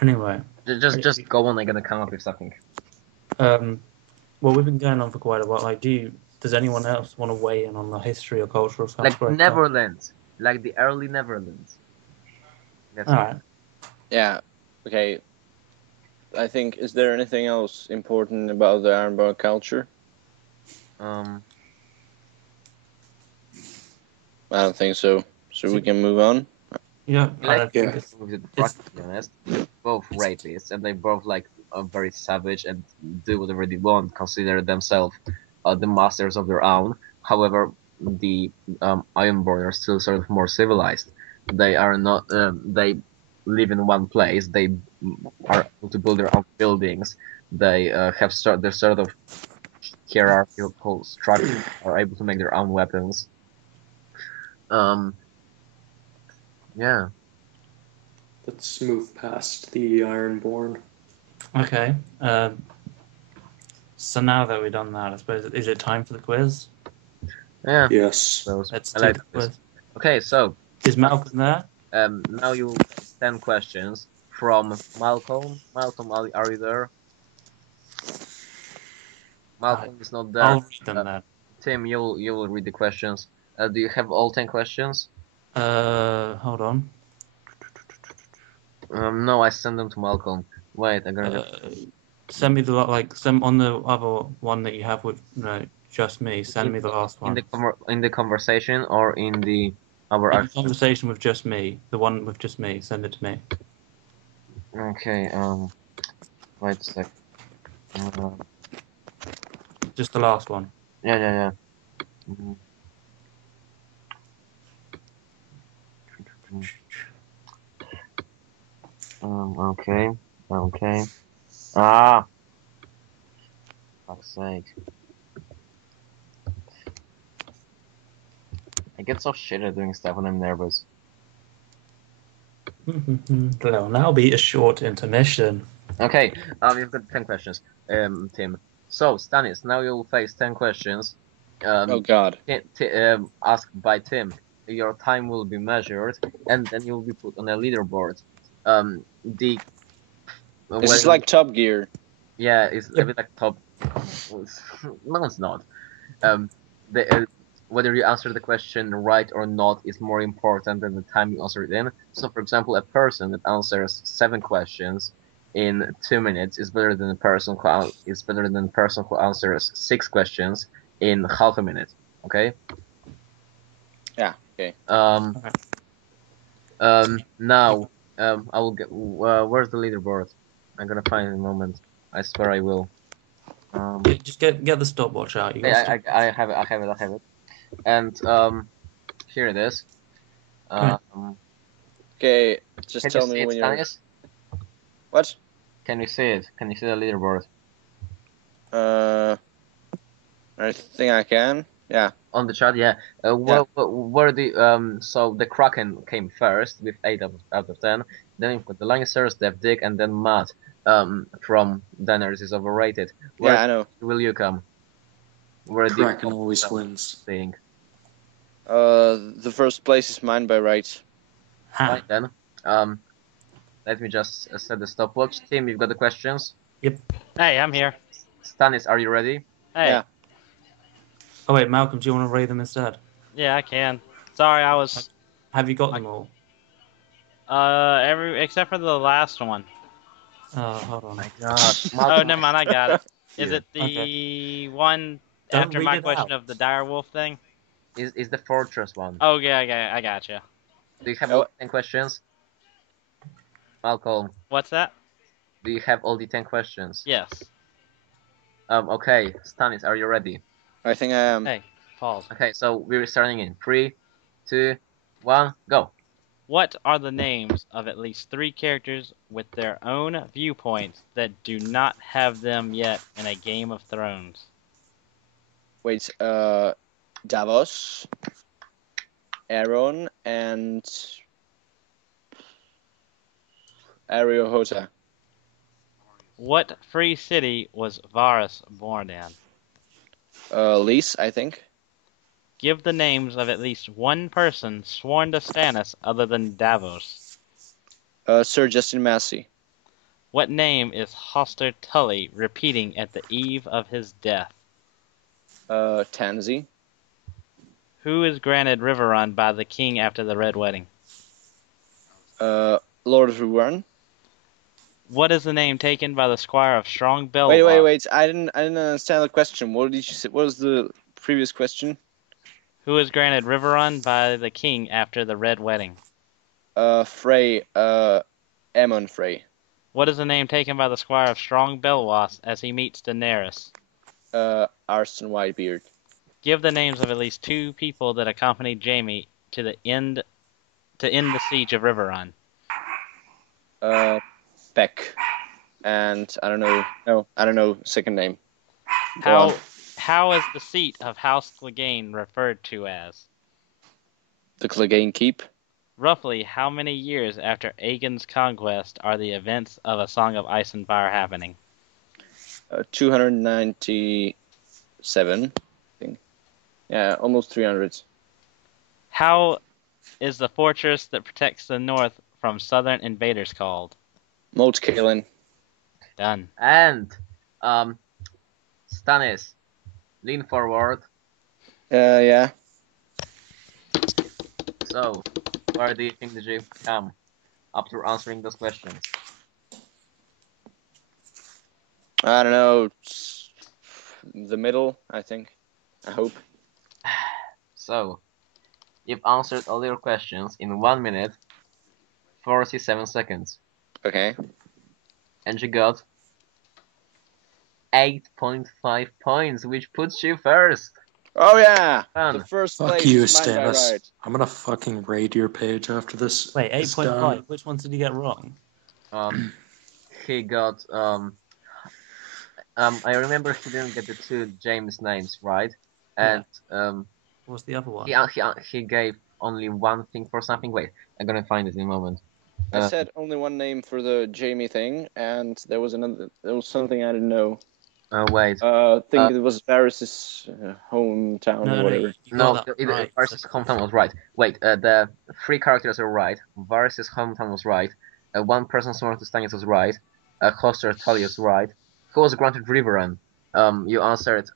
Anyway, just go on. I'm gonna come up with something. well, we've been going on for quite a while. Like, does anyone else want to weigh in on the history or culture of South Like Korea? Netherlands, like the early Netherlands. That's All right. Yeah. Okay. I think. Is there anything else important about the Ironborn culture? it. I don't think so. So we can move on. Yeah. Like Yeah. with the Dothraki, to be honest, they're both rapists, and they both like are very savage and do whatever they want, consider themselves the masters of their own. However, the Ironborn are still sort of more civilized. They are not. They live in one place. They are able to build their own buildings. They have their sort of hierarchical structure. Are able to make their own weapons. Yeah. Let's move past the Ironborn. Okay. So now that we've done that, I suppose, is it time for the quiz? Yeah. Yes. Let's I do like the this. quiz. Okay, so Is Malcolm there? now you face 10 questions from Malcolm. Malcolm, are you there? Malcolm is not there. I'll read them then. Tim, you will read the questions. Do you have all 10 questions? Hold on. No, I send them to Malcolm. Wait, I'm gonna. Send me send on the other one that you have with just me. Send me the last in one. in the conversation or in the our In the actual. conversation with just me, the one with just me. Send it to me. Okay. Wait a sec. Just the last one. Yeah. Mhm. Okay. Okay. Ah, fuck's sake. I get so shit at doing stuff when I'm nervous. There'll now be a short intermission. Okay. You've got 10 questions. Tim. So, Stanis, now you'll face 10 questions. Oh God. Asked by Tim. Your time will be measured, and then you'll be put on a leaderboard. The This is like Top Gear. Yeah, it's a bit like top. No, it's not. The whether you answer the question right or not is more important than the time you answer it in. So, for example, a person that answers 7 questions in 2 minutes is better than a person who answers 6 questions in half a minute. Okay. Yeah. Okay. Now, I will get. Where's the leaderboard? I'm gonna find it in a moment. I swear I will. Just get the stopwatch out. You got I have it. I have it. And here it is. Okay. Just Can tell you see me it, when you're. Stanis? What? Can you see it? Can you see the leaderboard? I think I can. Yeah. On the chart, yeah. Where the so the Kraken came first with 8 out of 10. Then you've got the Lannisters, Dev Dick, and then Matt from Daenerys is overrated. Where Yeah, I know. will you come? Where Kraken always wins. Thing. The first place is mine by right. Fine then. Let me just set the stopwatch. Tim, you've got the questions. Yep. Hey, I'm here. Stanis, are you ready? Hey. Yeah. Oh wait, Malcolm, do you want to read them instead? Yeah, I can. Sorry, I was. Have you got them all? Except for the last one. Oh, hold on. My God. Oh, never mind. I got it. Is Yeah. it the one Don't after read my it question out. of the dire wolf thing? Is the fortress one? Oh yeah, I gotcha. Do you have all the 10 questions? Malcolm, What's that? do you have all the 10 questions? Yes. Okay. Stanis, are you ready? I think I am. Hey, pause. Okay, so we're starting in 3, 2, 1, go. What are the names of at least 3 characters with their own viewpoints that do not have them yet in a Game of Thrones? Wait. Davos, Aaron, and Ariohota. What free city was Varys born in? Lise, I think. Give the names of at least one person sworn to Stannis other than Davos. Sir Justin Massey. What name is Hoster Tully repeating at the eve of his death? Tansy. Who is granted Riverrun by the king after the Red Wedding? Lord of Ruan. What is the name taken by the squire of Strong Bell? Wait. I didn't understand the question. What did you say? What was the previous question? Who is granted Riverrun by the king after the Red Wedding? Frey. Aemon Frey. What is the name taken by the squire of Strong Belwas as he meets Daenerys? Arston Whitebeard. Give the names of at least 2 people that accompanied Jaime to end the siege of Riverrun. Beck. And I don't know. No, I don't know. Second name. How is the seat of House Clegane referred to as? The Clegane Keep. roughly how many years after Aegon's conquest are the events of A Song of Ice and Fire happening? 297, I think. Yeah, almost 300. How is the fortress that protects the north from southern invaders called? Moat Kaelin. Done. And Stannis, lean forward. Yeah. So, where do you think did you come after answering those questions? I don't know. The middle, I think. I hope. So, you've answered all your questions in 1 minute, 47 seconds. Okay. And you got 8.5 points, which puts you first. Oh yeah! Done. The first Fuck place you, is mine by Stannis. right. I'm gonna fucking raid your page after this. Wait, is 8.5. done. Which ones did he get wrong? He got I remember he didn't get the two James names right, and What's the other one? he gave only one thing for something. Wait, I'm gonna find it in a moment. I said only one name for the Jamie thing, and there was something I didn't know. Wait. I think it was Varys' hometown or whatever. You No, got that right. Varys' hometown was right. Wait, the three characters are right. Varys' hometown was right. One person sworn to Stannis was right. Hoster Tully was right. Who was granted Riverrun? You answered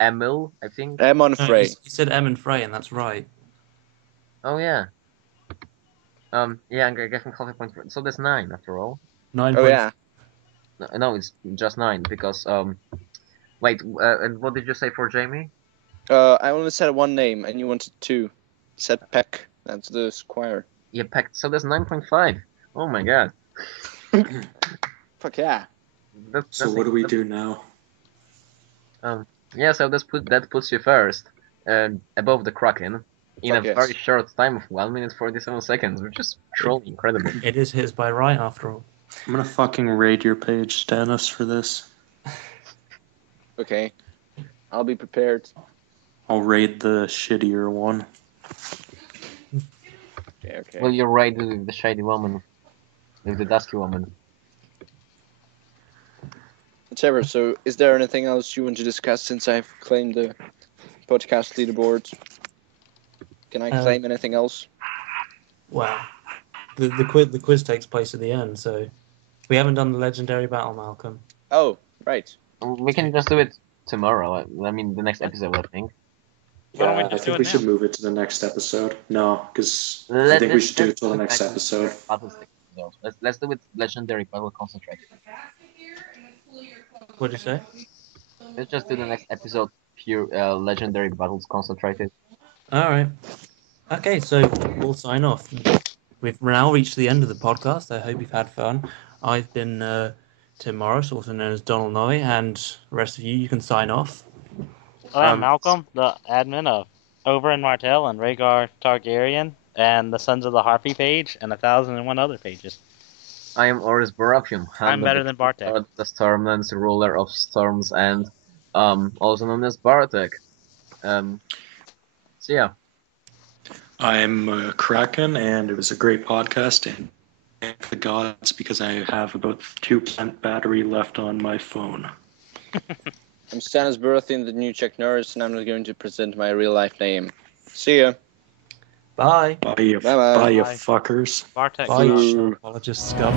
Emil, I think. Aemon No, Frey. he said Em Frey, and that's right. Oh yeah. Yeah, I gave him half a point. So there's 9 after all. 9 Oh points. yeah. No, it's just 9 because wait, and what did you say for Jamie? I only said one name, and you wanted 2. Said Peck. That's the squire. Yeah, packed. So there's 9.5. Oh my god. Fuck yeah. So what do we do now? Yeah, so that puts you first, above the Kraken, in Fuck a yes. very short time of 1 minute 47 seconds, which is truly incredible. It is his by right, after all. I'm gonna fucking raid your page, Stannis, for this. Okay. I'll be prepared. I'll raid the shittier one. Okay. Well, you're right with the shady woman, with the dusky woman. Whatever. So, is there anything else you want to discuss since I've claimed the podcast leaderboard? Can I claim anything else? Well, the quiz takes place at the end, so we haven't done the legendary battle, Malcolm. Oh, right. We can just do it tomorrow. I mean, the next episode, I think. Why don't we I just do think it we now? should move it to the next episode. No, because I think we should do it till the next episode. Let's do it legendary battle concentrated. What'd you say? Let's just do the next episode pure legendary battles concentrated. All right. Okay, so we'll sign off. We've now reached the end of the podcast. I hope you've had fun. I've been Tim Morris, also known as Donald Noy, and the rest of you can sign off. I'm Malcolm, the admin of Oberyn Martell and Rhaegar Targaryen, and the Sons of the Harpy page, and 1,001 other pages. I am Oris Baratheon. I'm better than Bartek. The Stormlands, ruler of Storms End, also known as Bartek. So yeah. I'm Kraken, and it was a great podcast. And thank the gods, because I have about 2% battery left on my phone. I'm Stannis Baratheon, the new Chuck Norris, and I'm not going to present my real life name. See ya. Bye. Bye, you Bye-bye. bye, you Bye. fuckers. Bartek. Bye, Ooh. you apologist scum.